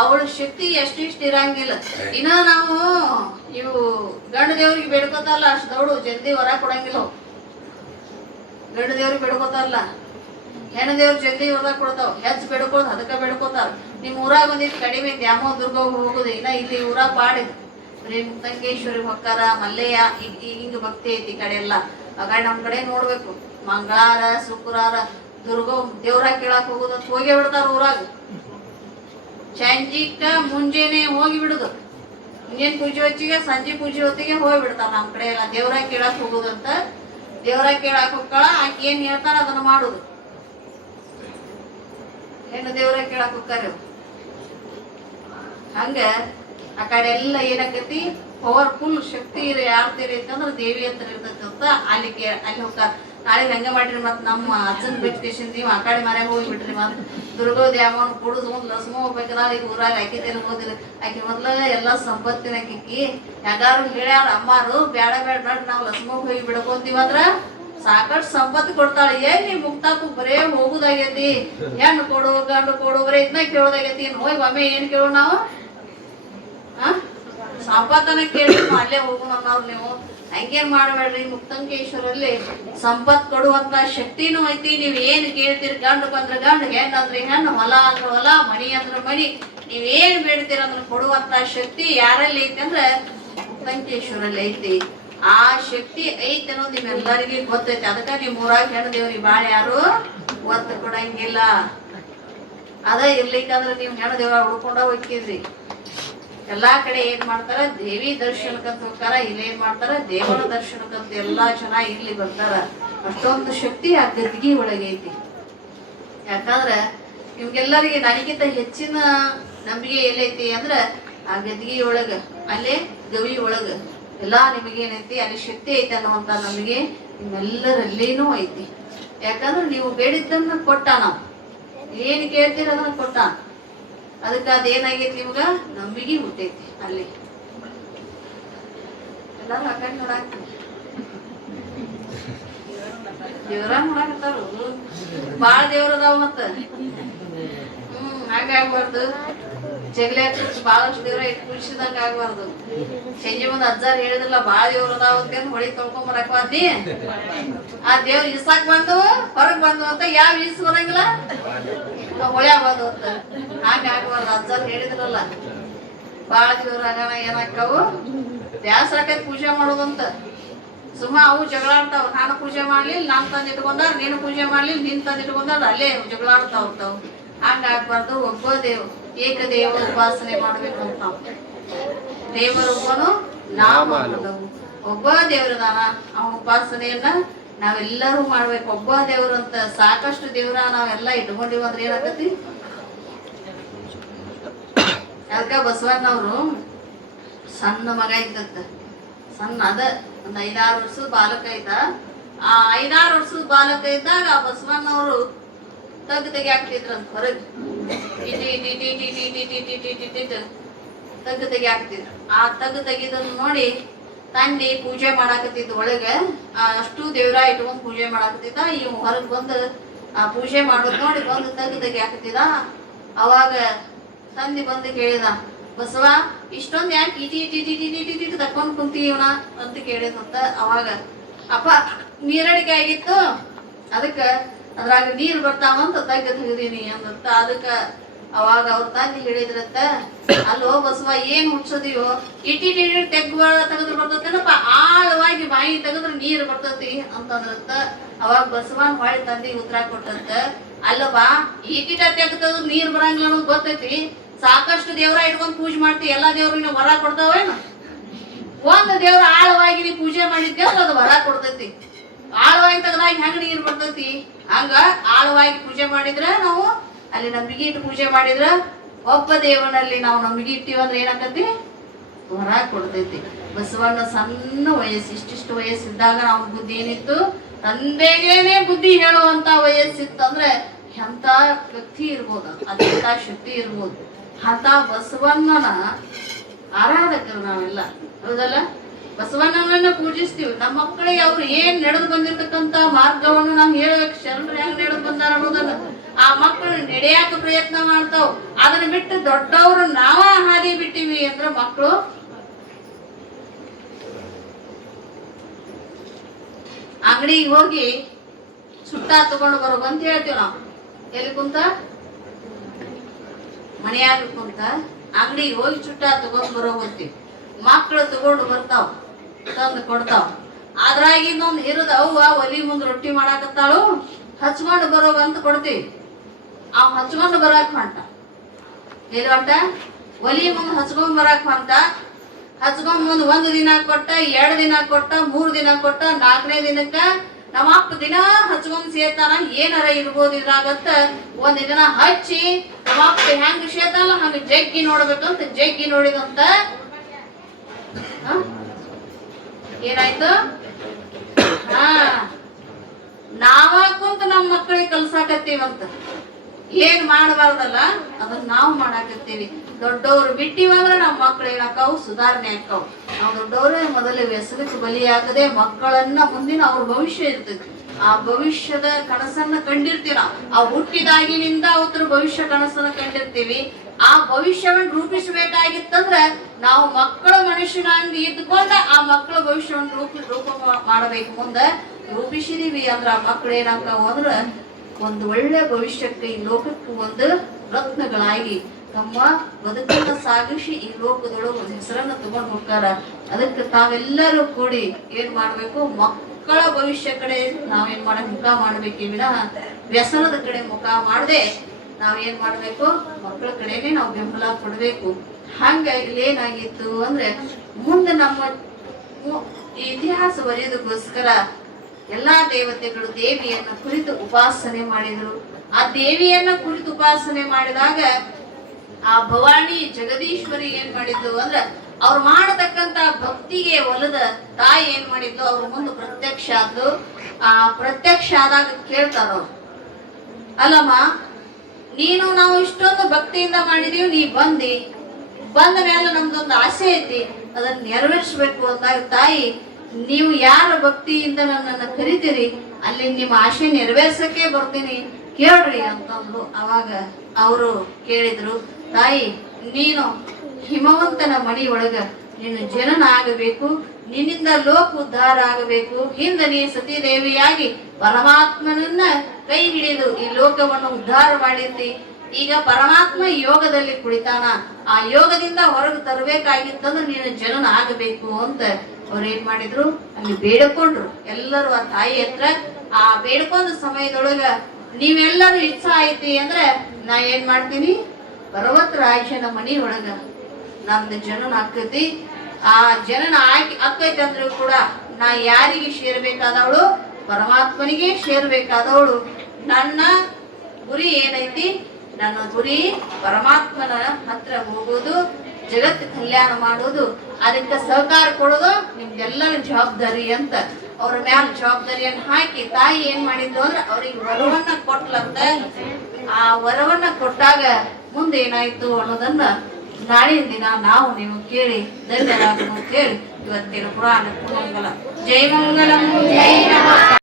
ಅವಳ ಶಕ್ತಿ ಎಷ್ಟಿಷ್ಟು ಇರಂಗಿಲ್ಲ. ಇನ್ನ ನಾವು ಇವು ಗಂಡ ದೇವ್ರಿಗೆ ಬೇಡ್ಕೋತಾರಲ್ಲ, ಅಷ್ಟು ದೌಡು ಜಲ್ದಿ ಹೊರ ಕೊಡಂಗಿಲ್ಲ. ಗಂಡ ದೇವ್ರಿಗೆ ಬೇಡ್ಕೋತಾರಲ್ಲ, ಹೆಣ್ಣು ದೇವ್ರ ಜಲ್ದಿ ಹೊರ ಕೊಡ್ತಾವ. ಹೆಚ್ಚು ಬೇಡ್ಕೋದು ಅದಕ್ಕೆ ಬೇಡ್ಕೋತಾರ. ನಿಮ್ ಊರಾಗ ಒಂದಿಟ್ಟು ಕಡಿಮೆ ದ್ಯಾಮೋ ದುರ್ಗ ಹೋಗುದು. ಇನ್ನ ಇಲ್ಲಿ ಊರಾಗ ಪಾಡಿದ್ ಬರೀ ಮುಕ್ತಂಗೇಶ್ವರಿ ಹೊಕ್ಕಾರ, ಮಲ್ಲೆಯ ಹಿಂಗ ಭಕ್ತಿ ಐತಿ ಕಡೆ ಎಲ್ಲ. ಆಗ ನಮ್ ಕಡೆ ನೋಡ್ಬೇಕು, ಮಂಗಳಾರ ಶುಕ್ರವಾರ ದುರ್ಗ ದೇವ್ರ ಕೇಳಕ್ ಹೋಗುದಂತ ಹೋಗಿ ಬಿಡ್ತಾರ ಊರಾಗ. ಸಂಜಿಕ ಮುಂಜಾನೆ ಹೋಗಿ ಬಿಡುದು, ಮುಂಜಾನೆ ಪೂಜೆ ಹೊತ್ತಿಗೆ ಸಂಜೆ ಪೂಜೆ ಹೊತ್ತಿಗೆ ಹೋಗಿ ಬಿಡ್ತಾರ. ನಮ್ ಕಡೆ ಎಲ್ಲ ದೇವ್ರ ಕೇಳಕ್ ಹೋಗುದಂತ. ದೇವ್ರ ಕೇಳಕ್ ಹೋಗ್ಕಳ ಆಕಿ ಏನ್ ಹೇಳ್ತಾರ ಅದನ್ನ ಮಾಡುದು. ಹೆಣ್ಣು ದೇವ್ರ ಕೇಳಕ್ ಹೋಗ್ತಾರ. ಹಂಗ ಆ ಕಡೆ ಎಲ್ಲ ಏನಾಕತಿ, ಪವರ್ಫುಲ್ ಶಕ್ತಿ ಯಾರ್ದಿರಿ ಅಂತಂದ್ರ ದೇವಿ ಹತ್ರ ಇರ್ತೈತಿ ಅಂತ ಅಲ್ಲಿ ಹೋಗ್ತಾರ. ನಾಳೆ ಹಂಗ ಮಾಡ್ರಿ, ಮತ್ ನಮ್ಮ ಅಜ್ಜನ್ ಬಿಟ್ಟು ನೀವು ಆ ಕಡೆ ಮರ್ಯಾಗ ಹೋಗಿ ಬಿಟ್ರಿ. ಮತ್ ದುರ್ಗೋ ದ್ಯಾಮನ್ ಕುಡುದು ಒಂದ್ ಲಸ್ಮ ಹೋಗ್ಬೇಕಲ್ಲ. ಈಗ ಊರಾಗ ಆಕಿತೇನು ಹೋದಿಲ್ಲ. ಆಕಿ ಮೊದ್ಲ ಎಲ್ಲಾ ಸಂಪತ್ತಿನ ಕಿಕ್ಕಿ ಯಾರು ಹೇಳ್ಯಾರ ಅಮ್ಮಾರು, ಬ್ಯಾಡ ನೋಡ್ರಿ ನಾವ್ ಲಸ್ಮಗ್ ಹೋಗಿ ಬಿಡ್ಕೊಂತೀವಂದ್ರ ಸಾಕಷ್ಟು ಸಂಪತ್ತು ಕೊಡ್ತಾಳೆ. ಏನ್ ನೀವ್ ಮುಕ್ತಾಕು ಬರೇ ಹೋಗುದಾಗೈತಿ, ಹೆಣ್ಣು ಕೊಡು ಗಂಡು ಕೊಡು ಬರೇ ಇದನ್ನ ಕೇಳೋದಾಗೈತಿ. ಹೋಗಿ ಒಮ್ಮೆ ಏನ್ ಕೇಳೋ ನಾವು? ಸಂಪತ್ತನ ಕೇಳಿ ಅಲ್ಲೇ ಹೋಗೋಣ ಅನ್ನೋರು ನೀವು. ಹಂಗೇನ್ ಮಾಡಬೇಡ್ರಿ. ಮುಕ್ತಂಕೇಶ್ವರಲ್ಲಿ ಸಂಪತ್ ಕೊಡುವಂತ ಶಕ್ತಿನೂ ಐತಿ. ನೀವ್ ಏನ್ ಕೇಳ್ತೀರಿ, ಗಂಡು ಬಂದ್ರ ಗಂಡು, ಹೆಣ್ಣು ಅಂದ್ರೆ ಹೆಣ್ಣು, ಹೊಲ ಅಂದ್ರ ಹೊಲ, ಮನಿ ಅಂದ್ರ ಮನಿ, ನೀವ್ ಏನ್ ಬೇಡ್ತೀರ ಅಂದ್ರೆ ಕೊಡುವಂತ ಶಕ್ತಿ ಯಾರಲ್ಲಿ ಐತಿ ಅಂದ್ರೆ ಮುಕ್ತಂಕೇಶ್ವರಲ್ಲಿ ಐತಿ. ಆ ಶಕ್ತಿ ಐತಿ ಅನ್ನೋದು ನಿಮ್ಮೆಲ್ಲರಿಗೂ ಗೊತ್ತೈತಿ. ಅದಕ್ಕ ನಿಮ್ ಊರಾಗ ಹೆಣ್ಣು ದೇವ್ರಿಗೆ ಬಾಳ ಯಾರು ಒತ್ತು ಕೊಡಂಗಿಲ್ಲ. ಅದ ಇರ್ಲಿಕ್ಕಂದ್ರ ನೀವ್ ಹೆಣ್ಣು ದೇವ್ರ ಹುಡ್ಕೊಂಡ ಹೋಗಿದ್ರಿ. ಎಲ್ಲಾ ಕಡೆ ಏನ್ ಮಾಡ್ತಾರ, ದೇವಿ ದರ್ಶನಕ್ಕಂತ ಹೋಗ್ತಾರ. ಇಲ್ಲಿ ಏನ್ ಮಾಡ್ತಾರ, ದೇವರ ದರ್ಶನಕ್ಕಂತ ಎಲ್ಲಾ ಜನ ಇಲ್ಲಿ ಬರ್ತಾರ. ಅಷ್ಟೊಂದು ಶಕ್ತಿ ಆ ಗದ್ಗಿ ಒಳಗೈತಿ. ಯಾಕಂದ್ರ ನಿಮ್ಗೆಲ್ಲರಿಗೆ ನನಗಿಂತ ಹೆಚ್ಚಿನ ನಂಬಿಕೆ ಎಲ್ಲೈತಿ ಅಂದ್ರ ಆ ಗದ್ಗಿ ಒಳಗ, ಅಲ್ಲೇ ಗವಿ ಒಳಗ ಎಲ್ಲಾ ನಿಮಗೆ ಏನೈತಿ, ಅಲ್ಲಿ ಶಕ್ತಿ ಐತಿ ಅನ್ನುವಂತ ನಮಗೆ ನಿಮ್ಮೆಲ್ಲರಲ್ಲಿನೂ ಐತಿ. ಯಾಕಂದ್ರ ನೀವು ಬೇಡಿದ್ದನ್ನ ಕೊಟ್ಟ, ನಾವು ಏನ್ ಕೇಳ್ತೀರ ಅದನ್ನ ಕೊಟ್ಟ. ಅದಕ್ಕೆ ಅದೇನಾಗೈತಿ, ನಿಮ್ಗ ನಂಬಿಕೆ ಹುಟ್ಟೈತಿ. ಅಲ್ಲಿ ಎಲ್ಲಾರು ಹಾಕಂಡ್ ನೋಡಾಕ್ತಿ ದೇವ್ರ ನೋಡಾಕತ್ತಾರು. ಬಾಳ ದೇವ್ರದಾವ ಮತ್ತ. ಹಾಗಾಗ್ಬಾರ್ದು. ಜಗಲಿ ಬಾಳಷ್ಟು ದೇವ್ರ ಇಟ್ಟು ಕುಡಿಸಿದಂಗ ಆಗ್ಬಾರ್ದು. ಸಂಜೆ ಮುಂದ್ ಅಜ್ಜಾರ್ ಹೇಳಿದ್ರಲ್ಲ, ಬಾಳ ದೇವ್ರ ಅದಾವ ಅಂತ ಹೊಳಿ ತೊಳ್ಕೊಂಡ್ ಬರಕ್ವಾದ್ನಿ. ಆ ದೇವ್ರ ಇಸಾಕ್ ಬಂದು ಹೊರಗ್ ಬಂದು ಅಂತ ಯಾವ ಈಸ್ ಬರಂಗಿಲ್ಲ, ಹೊಳ್ಯಾಗ ಬಂದು ಅಂತ. ಹಾಗೆ ಆಗ್ಬಾರ್ದು. ಅಜ್ಜಾರ್ ಹೇಳಿದ್ರಲ್ಲ, ಬಾಳ ದೇವ್ರ ಆಗೋಣ ಏನಾಕ್ಕವು ಬ್ಯಾಸರ ಆಕೈತಿ ಪೂಜೆ ಮಾಡೋದಂತ. ಸುಮ್ಮ ಅವು ಜಗಳಾಡ್ತಾವ. ನಾನು ಪೂಜೆ ಮಾಡ್ಲಿಲ್ಲ, ನಾನ್ ತಂದಿಟ್ಕೊಂಡಾರ, ನೀನು ಪೂಜೆ ಮಾಡ್ಲಿಲ್ಲ, ನೀನ್ ತಂದಿಟ್ಕೊಂಡಾರ, ಅಲ್ಲೇ ಜಗಳಾಡ್ತಾವ್. ಹಂಗ ಆಗ್ಬಾರ್ದು. ಒಬ್ಬ ಏಕದೇವ ಉಪಾಸನೆ ಮಾಡ್ಬೇಕು ಅಂತ. ದೇವರೊಬ್ಬನು ನಾವು ಮಾಡೋದವು. ಒಬ್ಬ ದೇವರದಾನ, ಅವನ ಉಪಾಸನೆಯನ್ನ ನಾವೆಲ್ಲರೂ ಮಾಡ್ಬೇಕು. ಒಬ್ಬ ದೇವ್ರಂತ ಸಾಕಷ್ಟು ದೇವ್ರ ನಾವೆಲ್ಲ ಇಟ್ಕೊಂಡಿವ ಅಂದ್ರೆ ಏನಾಗತಿ. ಅದಕ್ಕ ಬಸವಣ್ಣವ್ರು ಸಣ್ಣ ಮಗ ಇದ್ದತ್ತ. ಸಣ್ಣ ಅದ ಒಂದ್ 5-6 ವರ್ಷದ ಬಾಲಕ ಇದ್ದ. ಆ 5-6 ವರ್ಷದ ಬಾಲಕ ಇದ್ದಾಗ ಆ ಬಸವಣ್ಣವ್ರು ತೆಗಿ ಹಾಕ್ತಿದ್ರಂತ ಹೊರಗೆ. ತೆಗಿ ಹಾಕ್ತಿದ್ರು. ಆ ತೆಗಿದನ್ನು ನೋಡಿ ತಂದಿ ಪೂಜೆ ಮಾಡಾಕತ್ತಿದ್ ಒಳಗ. ಅಷ್ಟು ದೇವ್ರ ಇಟ್ಕೊಂಡ್ ಪೂಜೆ ಮಾಡಾಕತ್ತಿದ್ದ. ಇವ್ ಹೊರಗ್ ಬಂದು ಆ ಪೂಜೆ ಮಾಡೋದ್ ನೋಡಿ ಬಂದು ತೆಗಿ ಹಾಕತ್ತಿದ. ಅವಾಗ ತಂದಿ ಬಂದು ಕೇಳಿದ, ಬಸವ ಇಷ್ಟೊಂದ್ ಯಾಕೆ ಇಟಿ ತಕೊಂಡ್ ಕುಂತೀವನ ಅಂತ ಕೇಳಿದಂತ. ಅವಾಗ ಅಪ್ಪ ನೀರಡಿಕೆ ಆಗಿತ್ತು, ಅದಕ್ಕ ಅದ್ರಾಗ ನೀರ್ ಬರ್ತಾವಂತ ತೆಗದೀನಿ ಅಂದಂತ. ಅದಕ್ಕ ಅವಾಗ ಅವ್ರ ತಂದಿ ಹೇಳಿದ್ರಂತ, ಅಲ್ಲೋ ಬಸವ ಏನ್ ಹುಡ್ಸೋದಿವೋ, ಇಟಿ ತೆಗೆದ್ರು ಬರ್ತೇನಪ್ಪ, ಆಳವಾಗಿ ಬಾಯಿ ತೆಗೆದ್ರೆ ನೀರ್ ಬರ್ತತಿ ಅಂತಂದ್ರಂತ. ಅವಾಗ ಬಸವನ್ ಹೊಳಿ ತಂದಿ ಉತ್ತರ ಕೊಟ್ಟಂತ, ಅಲ್ಲವಾ ಈಟಿಟ ತೆಗ್ದು ನೀರ್ ಬರಂಗಿಲ್ಲ ಅನ್ನೋದು ಗೊತ್ತೈತಿ. ಸಾಕಷ್ಟು ದೇವ್ರ ಇಟ್ಕೊಂಡ್ ಪೂಜೆ ಮಾಡ್ತೀವಿ, ಎಲ್ಲಾ ದೇವ್ರಿಗೆ ವರ ಕೊಡ್ತಾವೇನು? ಒಂದ್ ದೇವ್ರ ಆಳವಾಗಿ ನೀ ಪೂಜೆ ಮಾಡಿದ್ದೆ ಅದು ವರ ಕೊಡ್ತೈತಿ. ಆಳವಾಗಿ ತೆಗ್ದಾಗ ಹೆಂಗ ನೀರ್ ಬರ್ತೈತಿ, ಹಂಗ ಆಳವಾಗಿ ಪೂಜೆ ಮಾಡಿದ್ರ ನಾವು ಅಲ್ಲಿ ನಂಬಿಕೆ ಇಟ್ಟು ಪೂಜೆ ಮಾಡಿದ್ರ ಒಬ್ಬ ದೇವನಲ್ಲಿ ನಾವು ನಂಬಿಕೆ ಇಟ್ಟಿವಂದ್ರೆ ಏನಾಗತಿ, ವರ ಕೊಡ್ತೈತಿ. ಬಸವಣ್ಣ ಸಣ್ಣ ವಯಸ್ಸು, ಇಷ್ಟಿಷ್ಟು ವಯಸ್ಸಿದ್ದಾಗ ನಾವು ಬುದ್ಧಿ ಏನಿತ್ತು, ತಂದೆಗೇನೆ ಬುದ್ಧಿ ಹೇಳುವಂತ ವಯಸ್ಸಿತ್ತಂದ್ರೆ ಎಂತ ವ್ಯಕ್ತಿ ಇರ್ಬೋದು, ಅದೆಂತ ಶಕ್ತಿ ಇರ್ಬೋದು. ಅಂತ ಬಸವಣ್ಣನ ಆರಾಧಕರು ನಾವೆಲ್ಲ, ಹೌದಲ್ಲ? ಬಸವಣ್ಣನನ್ನ ಪೂಜಿಸ್ತೀವಿ. ನಮ್ಮ ಮಕ್ಕಳಿಗೆ ಅವ್ರು ಏನ್ ನಡೆದು ಬಂದಿರ್ತಕ್ಕಂತ ಮಾರ್ಗವನ್ನು ನಾವು ಹೇಳ್ಬೇಕು. ಶರಣರು ಹೆಂಗ್ ನಡೆದು ಬಂದಾರ ಅನ್ನೋದನ್ನ ಆ ಮಕ್ಕಳು ನಡೆಯಾಕ ಪ್ರಯತ್ನ ಮಾಡ್ತಾವ. ಅದನ್ನ ಬಿಟ್ಟು ದೊಡ್ಡವರು ನಾವ ಹಾದಿ ಬಿಟ್ಟಿವಿ ಅಂದ್ರ ಮಕ್ಕಳು ಅಂಗಡಿಗೆ ಹೋಗಿ ಸುಟ್ಟ ತಗೊಂಡು ಬರೋದು ಅಂತ ಹೇಳ್ತೀವಿ ನಾವು. ಎಲ್ಲಿ ಕುಂತ? ಮನೆಯಾಗ ಕುಂತ ಅಂಗಡಿಗೆ ಹೋಗಿ ಚುಟ್ಟ ತಗೊಂಡ್ ಬರೋಗಂತೀವಿ. ಮಕ್ಕಳು ತಗೊಂಡು ಬರ್ತಾವ, ತಂದು ಕೊಡ್ತಾವ. ಅದ್ರಾಗ ಇನ್ನೊಂದು ಇರೋದು ಅವ್ವ ಒಲಿ ಮುಂದ್ ರೊಟ್ಟಿ ಮಾಡಾಕತ್ತಾಳು, ಹಚ್ಕೊಂಡು ಬರೋಗಂತ ಕೊಡ್ತೀವಿ. ಅವ್ ಹಚ್ಕೊಂಡು ಬರಾಕ್ ಹೊಂಟ, ಎಲ್ಲಿ ಹೊಂಟ? ಒಲಿ ಮುಂದ್ ಹಚ್ಕೊಂಡ್ ಬರಾಕ್ ಹೊಂಟ. ಹಚ್ಕೊಂಡ್ ಮುಂದ್ 1 ದಿನ ಕೊಟ್ಟ, 2 ದಿನ ಕೊಟ್ಟ, 3 ದಿನ ಕೊಟ್ಟ, 4ನೇ ದಿನಕ್ಕ ನಮ್ಮ ಅಪ್ಪ ದಿನ ಹಚ್ಕೊಂಡ್ ಸೇತಾನ, ಏನಾರ ಇರ್ಬೋದು ಇದ್ರಾಗತ್ತ. 1 ದಿನ ಹಚ್ಚಿ ನಮ್ಮ ಅಪ್ಪ ಹೆಂಗ್ ಸೇತಾನ ಹಂಗ ಜಗ್ಗಿ ನೋಡ್ಬೇಕಂತ ಜಗ್ಗಿ ನೋಡಿದಂತ ಏನಾಯ್ತು? ನಾವ ಕುಂತ ನಮ್ಮ ಮಕ್ಕಳಿಗೆ ಕಲ್ಸಾಕತ್ತೀವಂತ. ಏನ್ ಮಾಡಬಾರ್ದಲ್ಲ ಅದನ್ನ ನಾವು ಮಾಡಾಕತ್ತೀವಿ. ದೊಡ್ಡವ್ರು ಬಿಟ್ಟಿವಂದ್ರ ನಮ್ಮ ಮಕ್ಳು ಏನಾಕಾವು? ಸುಧಾರಣೆ ಆಕಾವು. ನಾವು ದೊಡ್ಡವ್ರೆ ಮೊದಲು ವ್ಯಸನಕ್ಕೆ ಬಲಿಯಾಗದೆ ಮಕ್ಕಳನ್ನ ಮುಂದಿನ ಅವ್ರ ಭವಿಷ್ಯ ಇರ್ತೈತಿ. ಆ ಭವಿಷ್ಯದ ಕನಸನ್ನ ಕಂಡಿರ್ತೀವಿ ನಾವು. ಆ ಹುಟ್ಟಿದಾಗಿನಿಂದ ಅವ್ರ ಭವಿಷ್ಯ ಕನಸನ್ನ ಕಂಡಿರ್ತೀವಿ. ಆ ಭವಿಷ್ಯವನ್ನು ರೂಪಿಸಬೇಕಾಗಿತ್ತಂದ್ರ ನಾವು ಮಕ್ಕಳ ಮನುಷ್ಯನಾಗಿ ಇದ್ದುಕೊಂಡ ಆ ಮಕ್ಕಳ ಭವಿಷ್ಯವನ್ನು ರೂಪ ಮಾಡಬೇಕು. ಮುಂದೆ ರೂಪಿಸಿದೀವಿ ಅಂದ್ರ ಆ ಮಕ್ಕಳು ಏನಾಕಾವು ಅಂದ್ರ ಒಂದು ಒಳ್ಳೆ ಭವಿಷ್ಯಕ್ಕೆ, ಈ ಲೋಕಕ್ಕೆ ಒಂದು ರತ್ನಗಳಾಗಿ ತಮ್ಮ ಬದುಕನ್ನ ಸಾಗಿಸಿ ಈ ಲೋಕದೊಳಗೆ ಒಂದು ಹೆಸರನ್ನ ತಗೊಂಡು ಹೋಗ್ತಾರ. ಅದಕ್ಕೆ ತಾವೆಲ್ಲರೂ ಕೂಡಿ ಏನ್ ಮಾಡ್ಬೇಕು? ಮಕ್ಕಳ ಭವಿಷ್ಯ ಕಡೆ ನಾವೇನ್ ಮುಖ ಮಾಡ್ಬೇಕೇ ವಿನಃ ವ್ಯಸನದ ಕಡೆ ಮುಖ ಮಾಡದೆ ನಾವೇನ್ ಮಾಡ್ಬೇಕು? ಮಕ್ಕಳ ಕಡೆನೆ ನಾವು ಬೆಂಬಲ ಕೊಡ್ಬೇಕು. ಹಂಗ ಇಲ್ಲಿ ಏನಾಗಿತ್ತು ಅಂದ್ರೆ ಮುಂದೆ ನಮ್ಮ ಇತಿಹಾಸ ಬರೆಯೋದಕ್ಕೋಸ್ಕರ ಎಲ್ಲಾ ದೇವತೆಗಳು ದೇವಿಯನ್ನ ಕುರಿತು ಉಪಾಸನೆ ಮಾಡಿದ್ರು. ಆ ದೇವಿಯನ್ನ ಕುರಿತು ಉಪಾಸನೆ ಮಾಡಿದಾಗ ಆ ಭವಾನಿ ಜಗದೀಶ್ವರಿ ಏನ್ ಮಾಡಿದ್ಲು ಅಂದ್ರ ಅವ್ರು ಮಾಡತಕ್ಕಂತ ಭಕ್ತಿಗೆ ಒಲದ ತಾಯಿ ಏನ್ ಮಾಡಿದ್ಲು, ಅವ್ರ ಮುಂದೆ ಪ್ರತ್ಯಕ್ಷ ಆದ್ಲು. ಆ ಪ್ರತ್ಯಕ್ಷ ಆದಾಗ ಕೇಳ್ತಾರ, ಅಲ್ಲಮ್ಮ ನೀನು ನಾವು ಇಷ್ಟೊಂದು ಭಕ್ತಿಯಿಂದ ಮಾಡಿದೀವಿ, ನೀ ಬಂದ ಮೇಲೆ ನಮ್ದೊಂದು ಆಸೆ ಐತಿ, ಅದನ್ನ ನೆರವೇರಿಸ್ಬೇಕು ಅಂದಾಗ ತಾಯಿ ನೀವು ಯಾರ ಭಕ್ತಿಯಿಂದ ನನ್ನನ್ನು ಕರಿತೀರಿ ಅಲ್ಲಿ ನಿಮ್ಮ ಆಸೆ ನೆರವೇರ್ಸಕ್ಕೆ ಬರ್ತೀನಿ ಕೇಳ್ರಿ ಅಂತಂದ್ರು. ಅವಾಗ ಅವರು ಕೇಳಿದ್ರು, ತಾಯಿ ನೀನು ಹಿಮವಂತನ ಮಡಿ ಒಳಗ ನೀನು ಜನನ ಆಗಬೇಕು, ನಿನ್ನಿಂದ ಲೋಕ ಉದ್ಧಾರ ಆಗಬೇಕು. ಹಿಂದೆ ನೀ ಸತೀದೇವಿಯಾಗಿ ಪರಮಾತ್ಮನನ್ನ ಕೈ ಹಿಡಿದು ಈ ಲೋಕವನ್ನು ಉದ್ಧಾರ ಮಾಡಿರ್ತಿ. ಈಗ ಪರಮಾತ್ಮ ಯೋಗದಲ್ಲಿ ಕುಳಿತಾನ, ಆ ಯೋಗದಿಂದ ಹೊರಗೆ ತರಬೇಕಾಗಿತ್ತಂದ್ರೆ ನೀನು ಜನನ ಆಗಬೇಕು ಅಂತ ಅವ್ರು ಏನ್ ಮಾಡಿದ್ರು, ಅಲ್ಲಿ ಬೇಡ್ಕೊಂಡ್ರು ಎಲ್ಲರೂ ಆ ತಾಯಿ ಹತ್ರ. ಆ ಬೇಡ್ಕೊಂಡ ಸಮಯದೊಳಗ ನೀವೆಲ್ಲರೂ ಇಚ್ಛಾ ಐತಿ ಅಂದ್ರೆ ನಾ ಏನ್ ಮಾಡ್ತೀನಿ, ಪರ್ವತರಾಜನ ಮನಿ ಒಳಗ ನಂದು ಜನನ ಆಕತಿ. ಆ ಜನನ ಆಕೈತಿ ಅಂದ್ರೂ ಕೂಡ ನಾ ಯಾರಿಗೆ ಸೇರ್ಬೇಕಾದವಳು? ಪರಮಾತ್ಮನಿಗೆ ಸೇರ್ಬೇಕಾದವಳು. ನನ್ನ ಗುರಿ ಏನೈತಿ? ನನ್ನ ಗುರಿ ಪರಮಾತ್ಮನ ಹತ್ರ ಹೋಗೋದು, ಜಗತ್ ಕಲ್ಯಾಣ ಮಾಡೋದು, ಅದಕ್ಕೆ ಸಹಕಾರ ಕೊಡೋದು ನಿಮ್ದೆಲ್ಲರ ಜವಾಬ್ದಾರಿ ಅಂತ ಅವ್ರ ಮ್ಯಾಲ ಜವಾಬ್ದಾರಿಯನ್ನು ಹಾಕಿ ತಾಯಿ ಏನ್ ಮಾಡಿದ್ದು ಅಂದ್ರೆ ಅವ್ರಿಗೆ ವರವನ್ನ ಕೊಟ್ಲಂತ. ಆ ವರವನ್ನ ಕೊಟ್ಟಾಗ ಮುಂದೆ ಏನಾಯ್ತು ಅನ್ನೋದನ್ನ ನಾಳಿನ ದಿನ ನಾವು ನೀವು ಕೇಳಿ ಧನ್ಯರಾಗು ಅಂತ ಹೇಳಿ ಇವತ್ತಿನ ಪುರಾಣ ಮಂಗಲ. ಜೈ ಮಂಗಲಂ, ಜೈ ನಮಃ.